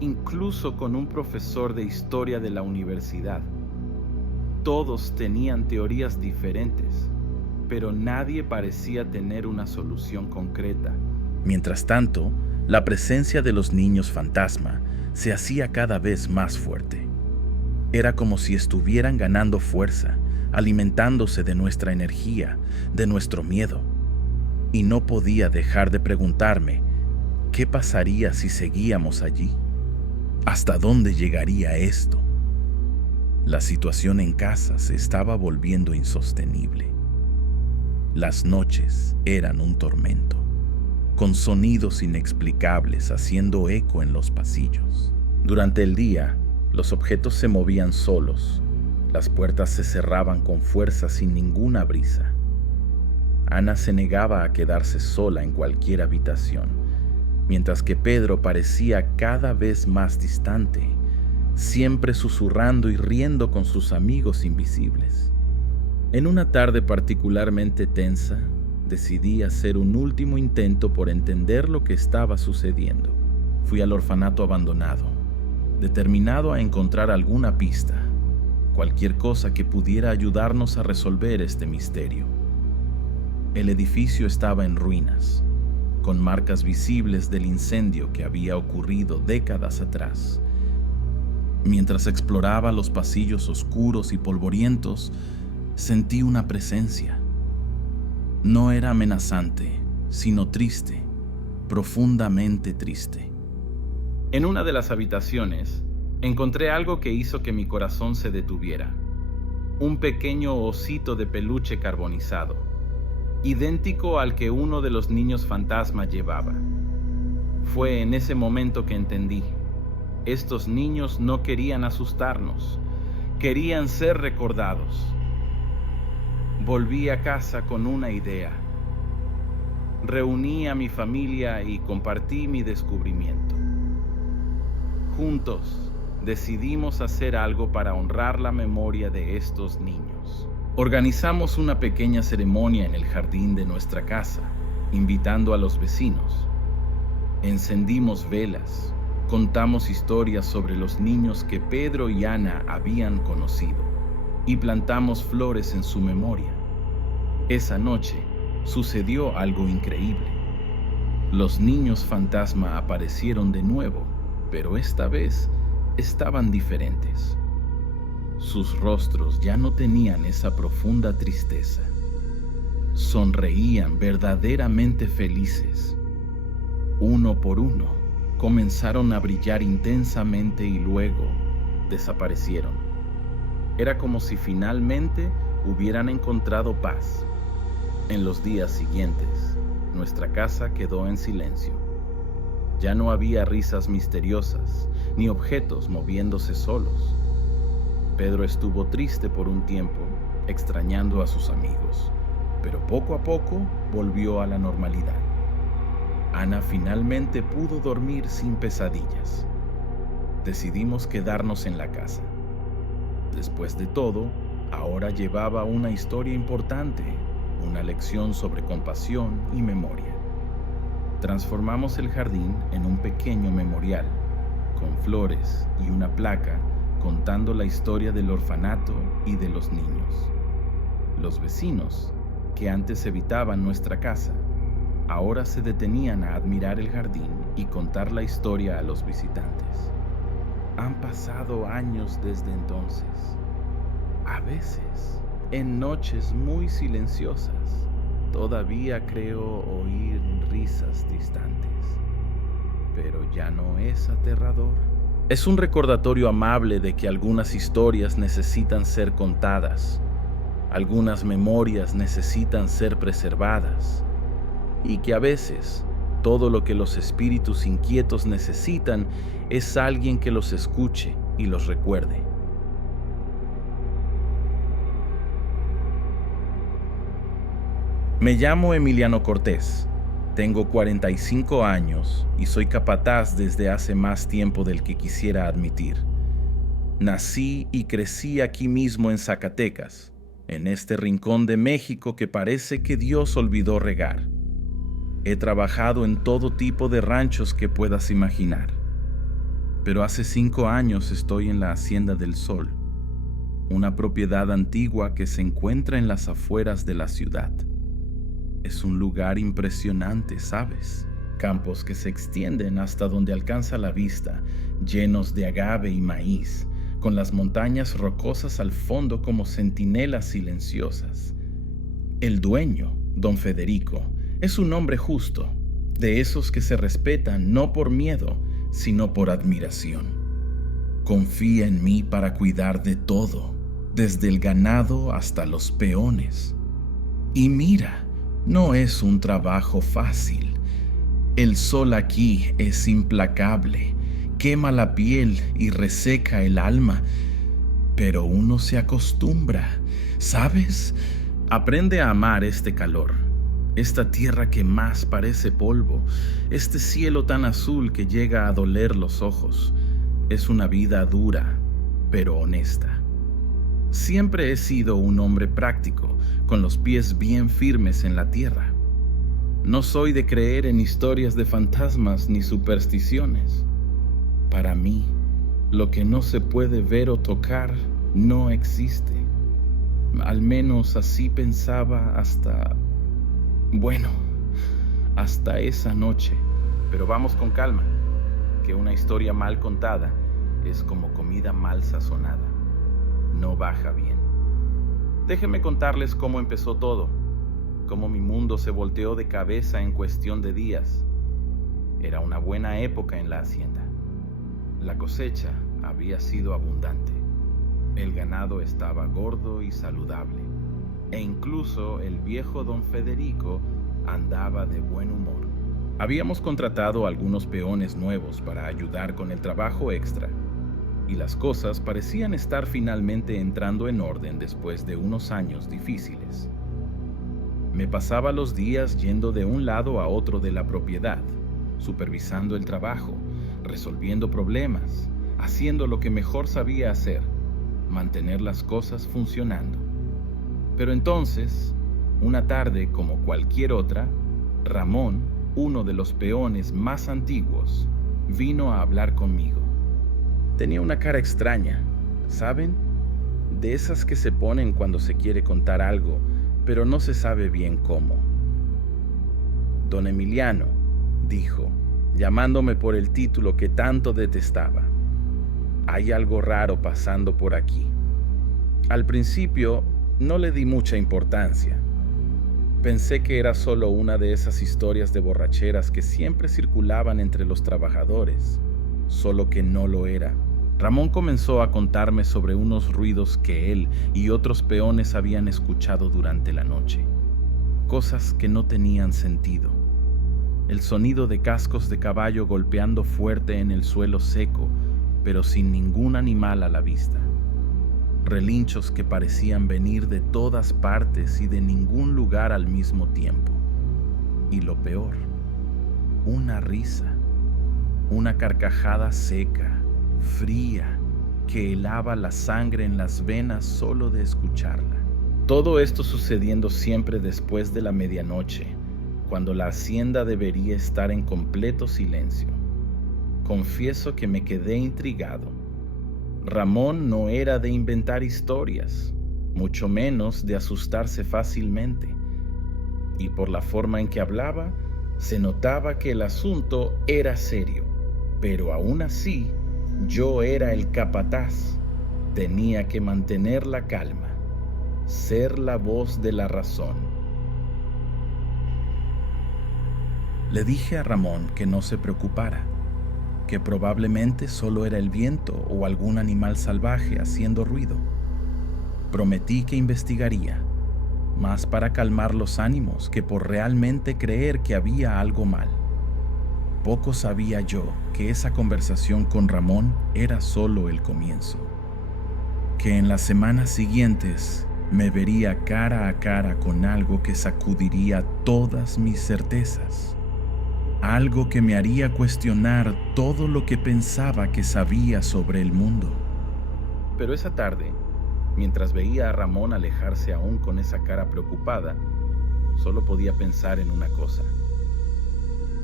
incluso con un profesor de historia de la universidad. Todos tenían teorías diferentes, pero nadie parecía tener una solución concreta. Mientras tanto, la presencia de los niños fantasma se hacía cada vez más fuerte. Era como si estuvieran ganando fuerza, alimentándose de nuestra energía, de nuestro miedo. Y no podía dejar de preguntarme, ¿qué pasaría si seguíamos allí? ¿Hasta dónde llegaría esto? La situación en casa se estaba volviendo insostenible. Las noches eran un tormento, con sonidos inexplicables haciendo eco en los pasillos. Durante el día, los objetos se movían solos, las puertas se cerraban con fuerza sin ninguna brisa. Ana se negaba a quedarse sola en cualquier habitación, mientras que Pedro parecía cada vez más distante, siempre susurrando y riendo con sus amigos invisibles. En una tarde particularmente tensa, decidí hacer un último intento por entender lo que estaba sucediendo. Fui al orfanato abandonado, determinado a encontrar alguna pista, cualquier cosa que pudiera ayudarnos a resolver este misterio. El edificio estaba en ruinas, con marcas visibles del incendio que había ocurrido décadas atrás. Mientras exploraba los pasillos oscuros y polvorientos, sentí una presencia. No era amenazante, sino triste, profundamente triste. En una de las habitaciones, encontré algo que hizo que mi corazón se detuviera. Un pequeño osito de peluche carbonizado, idéntico al que uno de los niños fantasma llevaba. Fue en ese momento que entendí. Estos niños no querían asustarnos, querían ser recordados. Volví a casa con una idea. Reuní a mi familia y compartí mi descubrimiento. Juntos decidimos hacer algo para honrar la memoria de estos niños. Organizamos una pequeña ceremonia en el jardín de nuestra casa, invitando a los vecinos. Encendimos velas, contamos historias sobre los niños que Pedro y Ana habían conocido y plantamos flores en su memoria. Esa noche sucedió algo increíble. Los niños fantasma aparecieron de nuevo, pero esta vez estaban diferentes. Sus rostros ya no tenían esa profunda tristeza. Sonreían verdaderamente felices. Uno por uno, comenzaron a brillar intensamente y luego desaparecieron. Era como si finalmente hubieran encontrado paz. En los días siguientes, nuestra casa quedó en silencio. Ya no había risas misteriosas, ni objetos moviéndose solos. Pedro estuvo triste por un tiempo, extrañando a sus amigos, pero poco a poco volvió a la normalidad. Ana finalmente pudo dormir sin pesadillas. Decidimos quedarnos en la casa. Después de todo, ahora llevaba una historia importante, una lección sobre compasión y memoria. Transformamos el jardín en un pequeño memorial, con flores y una placa contando la historia del orfanato y de los niños. Los vecinos, que antes evitaban nuestra casa, ahora se detenían a admirar el jardín y contar la historia a los visitantes. Han pasado años desde entonces. A veces, en noches muy silenciosas, todavía creo oír risas distantes, pero ya no es aterrador. Es un recordatorio amable de que algunas historias necesitan ser contadas, algunas memorias necesitan ser preservadas, y que a veces todo lo que los espíritus inquietos necesitan es alguien que los escuche y los recuerde. Me llamo Emiliano Cortés, tengo 45 años y soy capataz desde hace más tiempo del que quisiera admitir. Nací y crecí aquí mismo en Zacatecas, en este rincón de México que parece que Dios olvidó regar. He trabajado en todo tipo de ranchos que puedas imaginar, pero hace 5 años estoy en la Hacienda del Sol, una propiedad antigua que se encuentra en las afueras de la ciudad. Es un lugar impresionante, ¿sabes? Campos que se extienden hasta donde alcanza la vista, llenos de agave y maíz, con las montañas rocosas al fondo como centinelas silenciosas. El dueño, don Federico, es un hombre justo, de esos que se respetan no por miedo, sino por admiración. Confía en mí para cuidar de todo, desde el ganado hasta los peones. Y mira, no es un trabajo fácil. El sol aquí es implacable, quema la piel y reseca el alma, pero uno se acostumbra, ¿sabes? Aprende a amar este calor, esta tierra que más parece polvo, este cielo tan azul que llega a doler los ojos. Es una vida dura, pero honesta. Siempre he sido un hombre práctico, con los pies bien firmes en la tierra. No soy de creer en historias de fantasmas ni supersticiones. Para mí, lo que no se puede ver o tocar no existe. Al menos así pensaba hasta esa noche. Pero vamos con calma, que una historia mal contada es como comida mal sazonada. No baja bien. Déjenme contarles cómo empezó todo, cómo mi mundo se volteó de cabeza en cuestión de días. Era una buena época en la hacienda. La cosecha había sido abundante. El ganado estaba gordo y saludable, e incluso el viejo don Federico andaba de buen humor. Habíamos contratado a algunos peones nuevos para ayudar con el trabajo extra, y las cosas parecían estar finalmente entrando en orden después de unos años difíciles. Me pasaba los días yendo de un lado a otro de la propiedad, supervisando el trabajo, resolviendo problemas, haciendo lo que mejor sabía hacer, mantener las cosas funcionando. Pero entonces, una tarde como cualquier otra, Ramón, uno de los peones más antiguos, vino a hablar conmigo. Tenía una cara extraña, ¿saben? De esas que se ponen cuando se quiere contar algo, pero no se sabe bien cómo. Don Emiliano, dijo, llamándome por el título que tanto detestaba. Hay algo raro pasando por aquí. Al principio no le di mucha importancia. Pensé que era solo una de esas historias de borracheras que siempre circulaban entre los trabajadores, solo que no lo era. Ramón comenzó a contarme sobre unos ruidos que él y otros peones habían escuchado durante la noche, cosas que no tenían sentido. El sonido de cascos de caballo golpeando fuerte en el suelo seco, pero sin ningún animal a la vista. Relinchos que parecían venir de todas partes y de ningún lugar al mismo tiempo. Y lo peor, una risa, una carcajada seca, fría, que helaba la sangre en las venas solo de escucharla. Todo esto sucediendo siempre después de la medianoche, cuando la hacienda debería estar en completo silencio. Confieso que me quedé intrigado. Ramón no era de inventar historias, mucho menos de asustarse fácilmente. Y por la forma en que hablaba, se notaba que el asunto era serio. Pero aún así, yo era el capataz. Tenía que mantener la calma, ser la voz de la razón. Le dije a Ramón que no se preocupara, que probablemente solo era el viento o algún animal salvaje haciendo ruido. Prometí que investigaría, más para calmar los ánimos que por realmente creer que había algo mal. Poco sabía yo que esa conversación con Ramón era solo el comienzo, que en las semanas siguientes me vería cara a cara con algo que sacudiría todas mis certezas. Algo que me haría cuestionar todo lo que pensaba que sabía sobre el mundo. Pero esa tarde, mientras veía a Ramón alejarse aún con esa cara preocupada, solo podía pensar en una cosa.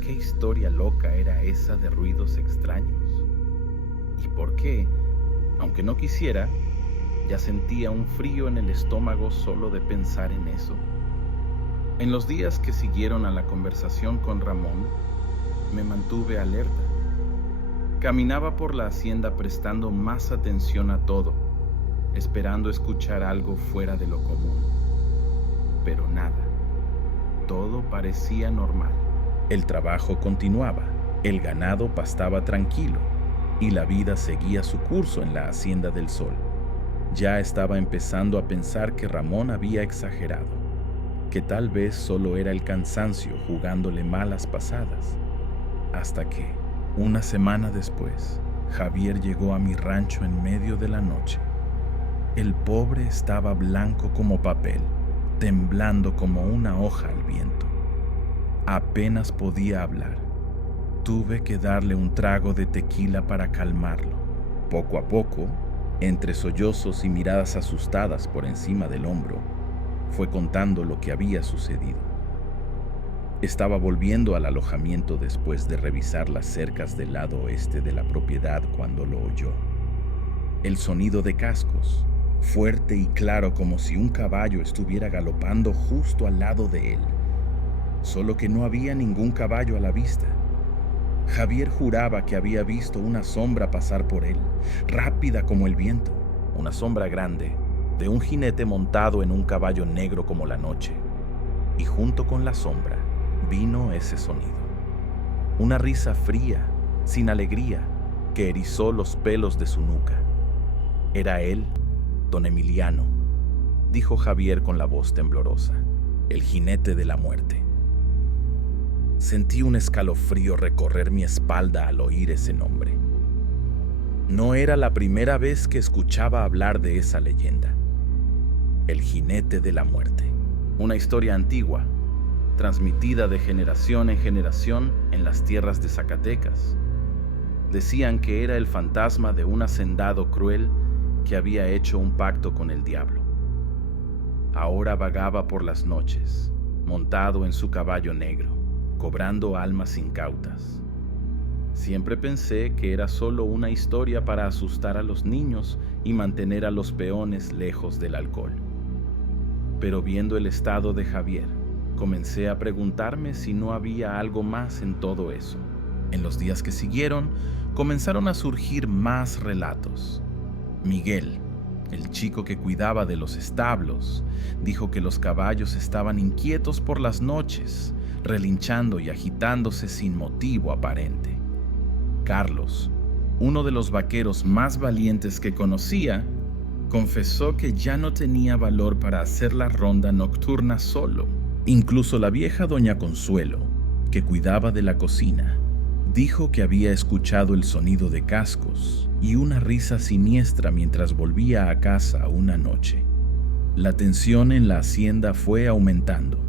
¿Qué historia loca era esa de ruidos extraños? ¿Y por qué, aunque no quisiera, ya sentía un frío en el estómago solo de pensar en eso? En los días que siguieron a la conversación con Ramón, me mantuve alerta. Caminaba por la hacienda prestando más atención a todo, esperando escuchar algo fuera de lo común. Pero nada. Todo parecía normal. El trabajo continuaba, el ganado pastaba tranquilo y la vida seguía su curso en la Hacienda del Sol. Ya estaba empezando a pensar que Ramón había exagerado, que tal vez solo era el cansancio jugándole malas pasadas. Hasta que, una semana después, Javier llegó a mi rancho en medio de la noche. El pobre estaba blanco como papel, temblando como una hoja al viento. Apenas podía hablar. Tuve que darle un trago de tequila para calmarlo. Poco a poco, entre sollozos y miradas asustadas por encima del hombro, fue contando lo que había sucedido. Estaba volviendo al alojamiento después de revisar las cercas del lado oeste de la propiedad cuando lo oyó. El sonido de cascos, fuerte y claro como si un caballo estuviera galopando justo al lado de él, solo que no había ningún caballo a la vista. Javier juraba que había visto una sombra pasar por él, rápida como el viento, una sombra grande, de un jinete montado en un caballo negro como la noche, y junto con la sombra vino ese sonido. Una risa fría, sin alegría, que erizó los pelos de su nuca. Era él, don Emiliano, dijo Javier con la voz temblorosa, el jinete de la muerte. Sentí un escalofrío recorrer mi espalda al oír ese nombre. No era la primera vez que escuchaba hablar de esa leyenda. El jinete de la muerte, una historia antigua, transmitida de generación en generación en las tierras de Zacatecas. Decían que era el fantasma de un hacendado cruel que había hecho un pacto con el diablo. Ahora vagaba por las noches, montado en su caballo negro, cobrando almas incautas. Siempre pensé que era solo una historia para asustar a los niños y mantener a los peones lejos del alcohol. Pero viendo el estado de Javier, comencé a preguntarme si no había algo más en todo eso. En los días que siguieron, comenzaron a surgir más relatos. Miguel, el chico que cuidaba de los establos, dijo que los caballos estaban inquietos por las noches, relinchando y agitándose sin motivo aparente. Carlos, uno de los vaqueros más valientes que conocía, confesó que ya no tenía valor para hacer la ronda nocturna solo. Incluso la vieja doña Consuelo, que cuidaba de la cocina, dijo que había escuchado el sonido de cascos y una risa siniestra mientras volvía a casa una noche. La tensión en la hacienda fue aumentando.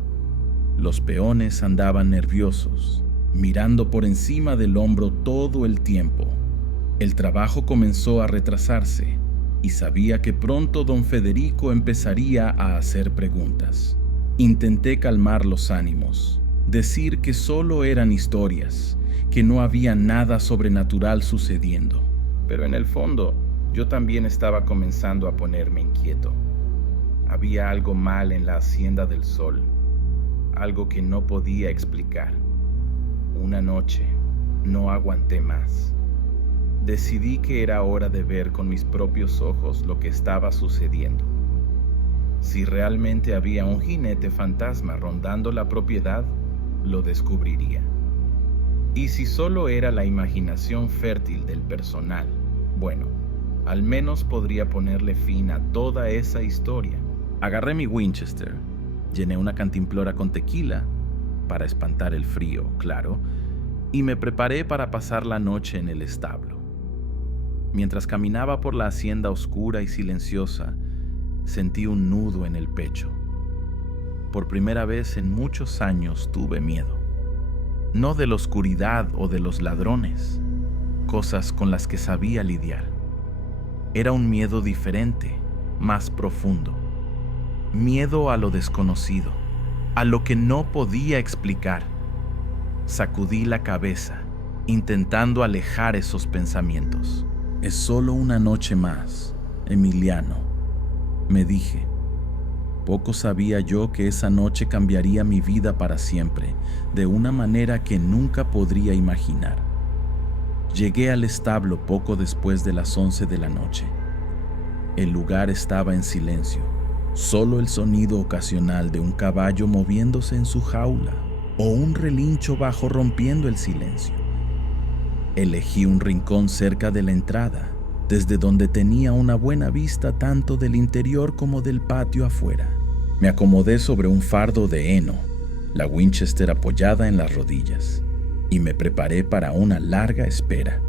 Los peones andaban nerviosos, mirando por encima del hombro todo el tiempo. El trabajo comenzó a retrasarse y sabía que pronto don Federico empezaría a hacer preguntas. Intenté calmar los ánimos, decir que solo eran historias, que no había nada sobrenatural sucediendo. Pero en el fondo, yo también estaba comenzando a ponerme inquieto. Había algo mal en la Hacienda del Sol, algo que no podía explicar. Una noche, no aguanté más. Decidí que era hora de ver con mis propios ojos lo que estaba sucediendo. Si realmente había un jinete fantasma rondando la propiedad, lo descubriría. Y si solo era la imaginación fértil del personal, bueno, al menos podría ponerle fin a toda esa historia. Agarré mi Winchester, llené una cantimplora con tequila, para espantar el frío, claro, y me preparé para pasar la noche en el establo. Mientras caminaba por la hacienda oscura y silenciosa, sentí un nudo en el pecho. Por primera vez en muchos años tuve miedo. No de la oscuridad o de los ladrones, cosas con las que sabía lidiar. Era un miedo diferente, más profundo. Miedo a lo desconocido, a lo que no podía explicar. Sacudí la cabeza, intentando alejar esos pensamientos. Es solo una noche más, Emiliano, me dije. Poco sabía yo que esa noche cambiaría mi vida para siempre, de una manera que nunca podría imaginar. Llegué al establo poco después de las 11 de la noche. El lugar estaba en silencio, solo el sonido ocasional de un caballo moviéndose en su jaula o un relincho bajo rompiendo el silencio. Elegí un rincón cerca de la entrada, desde donde tenía una buena vista tanto del interior como del patio afuera. Me acomodé sobre un fardo de heno, la Winchester apoyada en las rodillas, y me preparé para una larga espera.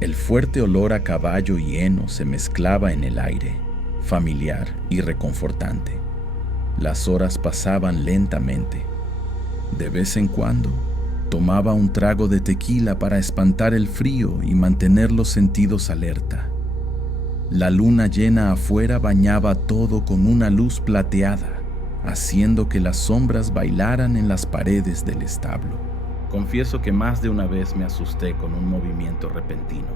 El fuerte olor a caballo y heno se mezclaba en el aire, familiar y reconfortante. Las horas pasaban lentamente. De vez en cuando, tomaba un trago de tequila para espantar el frío y mantener los sentidos alerta. La luna llena afuera bañaba todo con una luz plateada, haciendo que las sombras bailaran en las paredes del establo. Confieso que más de una vez me asusté con un movimiento repentino,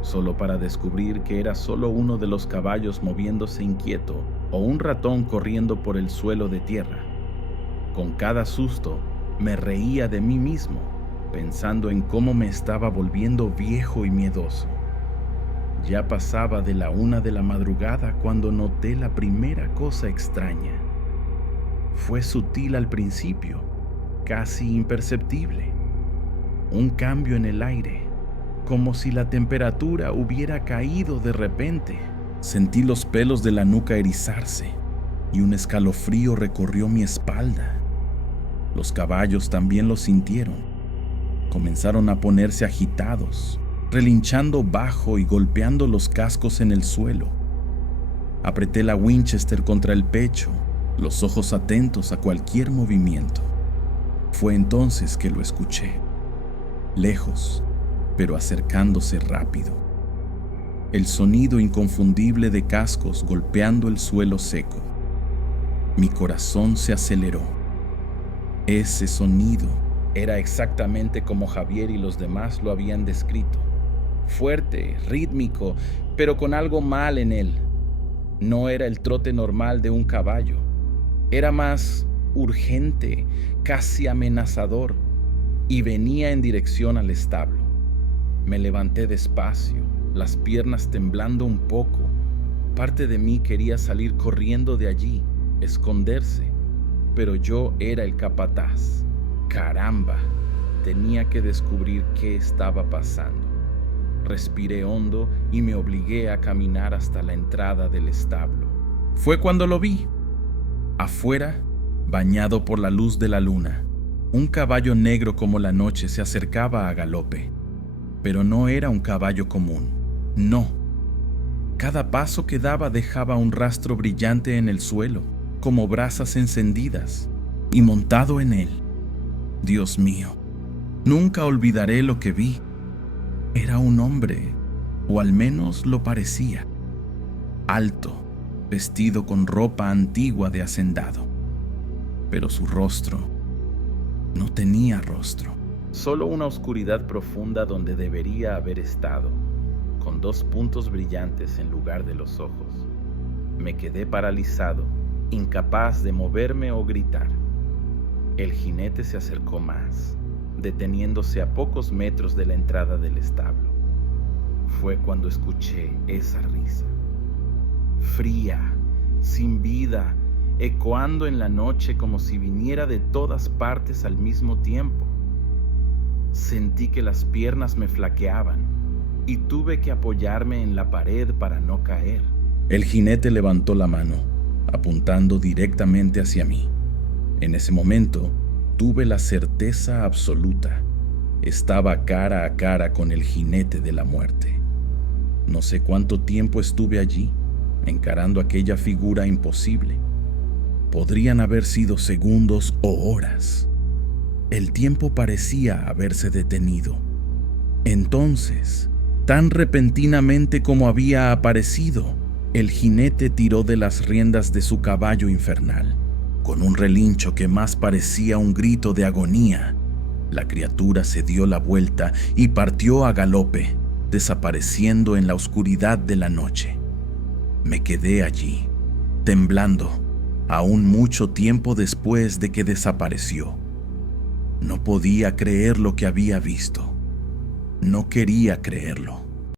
solo para descubrir que era solo uno de los caballos moviéndose inquieto o un ratón corriendo por el suelo de tierra. Con cada susto, me reía de mí mismo, pensando en cómo me estaba volviendo viejo y miedoso. Ya pasaba de la 1 de la madrugada cuando noté la primera cosa extraña. Fue sutil al principio, casi imperceptible. Un cambio en el aire, como si la temperatura hubiera caído de repente. Sentí los pelos de la nuca erizarse y un escalofrío recorrió mi espalda. Los caballos también lo sintieron. Comenzaron a ponerse agitados, relinchando bajo y golpeando los cascos en el suelo. Apreté la Winchester contra el pecho, los ojos atentos a cualquier movimiento. Fue entonces que lo escuché. Lejos, pero acercándose rápido. El sonido inconfundible de cascos golpeando el suelo seco. Mi corazón se aceleró. Ese sonido era exactamente como Javier y los demás lo habían descrito. Fuerte, rítmico, pero con algo mal en él. No era el trote normal de un caballo. Era más urgente, casi amenazador, y venía en dirección al establo. Me levanté despacio, las piernas temblando un poco. Parte de mí quería salir corriendo de allí, esconderse, pero yo era el capataz. Caramba, tenía que descubrir qué estaba pasando. Respiré hondo y me obligué a caminar hasta la entrada del establo. Fue cuando lo vi. Afuera, bañado por la luz de la luna, un caballo negro como la noche se acercaba a galope. Pero no era un caballo común, no. Cada paso que daba dejaba un rastro brillante en el suelo, como brasas encendidas, y montado en él. Dios mío, nunca olvidaré lo que vi. Era un hombre, o al menos lo parecía. Alto, vestido con ropa antigua de hacendado. Pero su rostro no tenía rostro. Solo una oscuridad profunda donde debería haber estado, con 2 puntos brillantes en lugar de los ojos. Me quedé paralizado, incapaz de moverme o gritar. El jinete se acercó más, deteniéndose a pocos metros de la entrada del establo. Fue cuando escuché esa risa, fría, sin vida, ecoando en la noche como si viniera de todas partes al mismo tiempo. Sentí que las piernas me flaqueaban y tuve que apoyarme en la pared para no caer. El jinete levantó la mano, apuntando directamente hacia mí. En ese momento, tuve la certeza absoluta. Estaba cara a cara con el jinete de la muerte. No sé cuánto tiempo estuve allí, encarando aquella figura imposible. Podrían haber sido segundos o horas. El tiempo parecía haberse detenido. Entonces, tan repentinamente como había aparecido, el jinete tiró de las riendas de su caballo infernal. Con un relincho que más parecía un grito de agonía, la criatura se dio la vuelta y partió a galope, desapareciendo en la oscuridad de la noche. Me quedé allí, temblando, aún mucho tiempo después de que desapareció. No podía creer lo que había visto. No quería creerlo.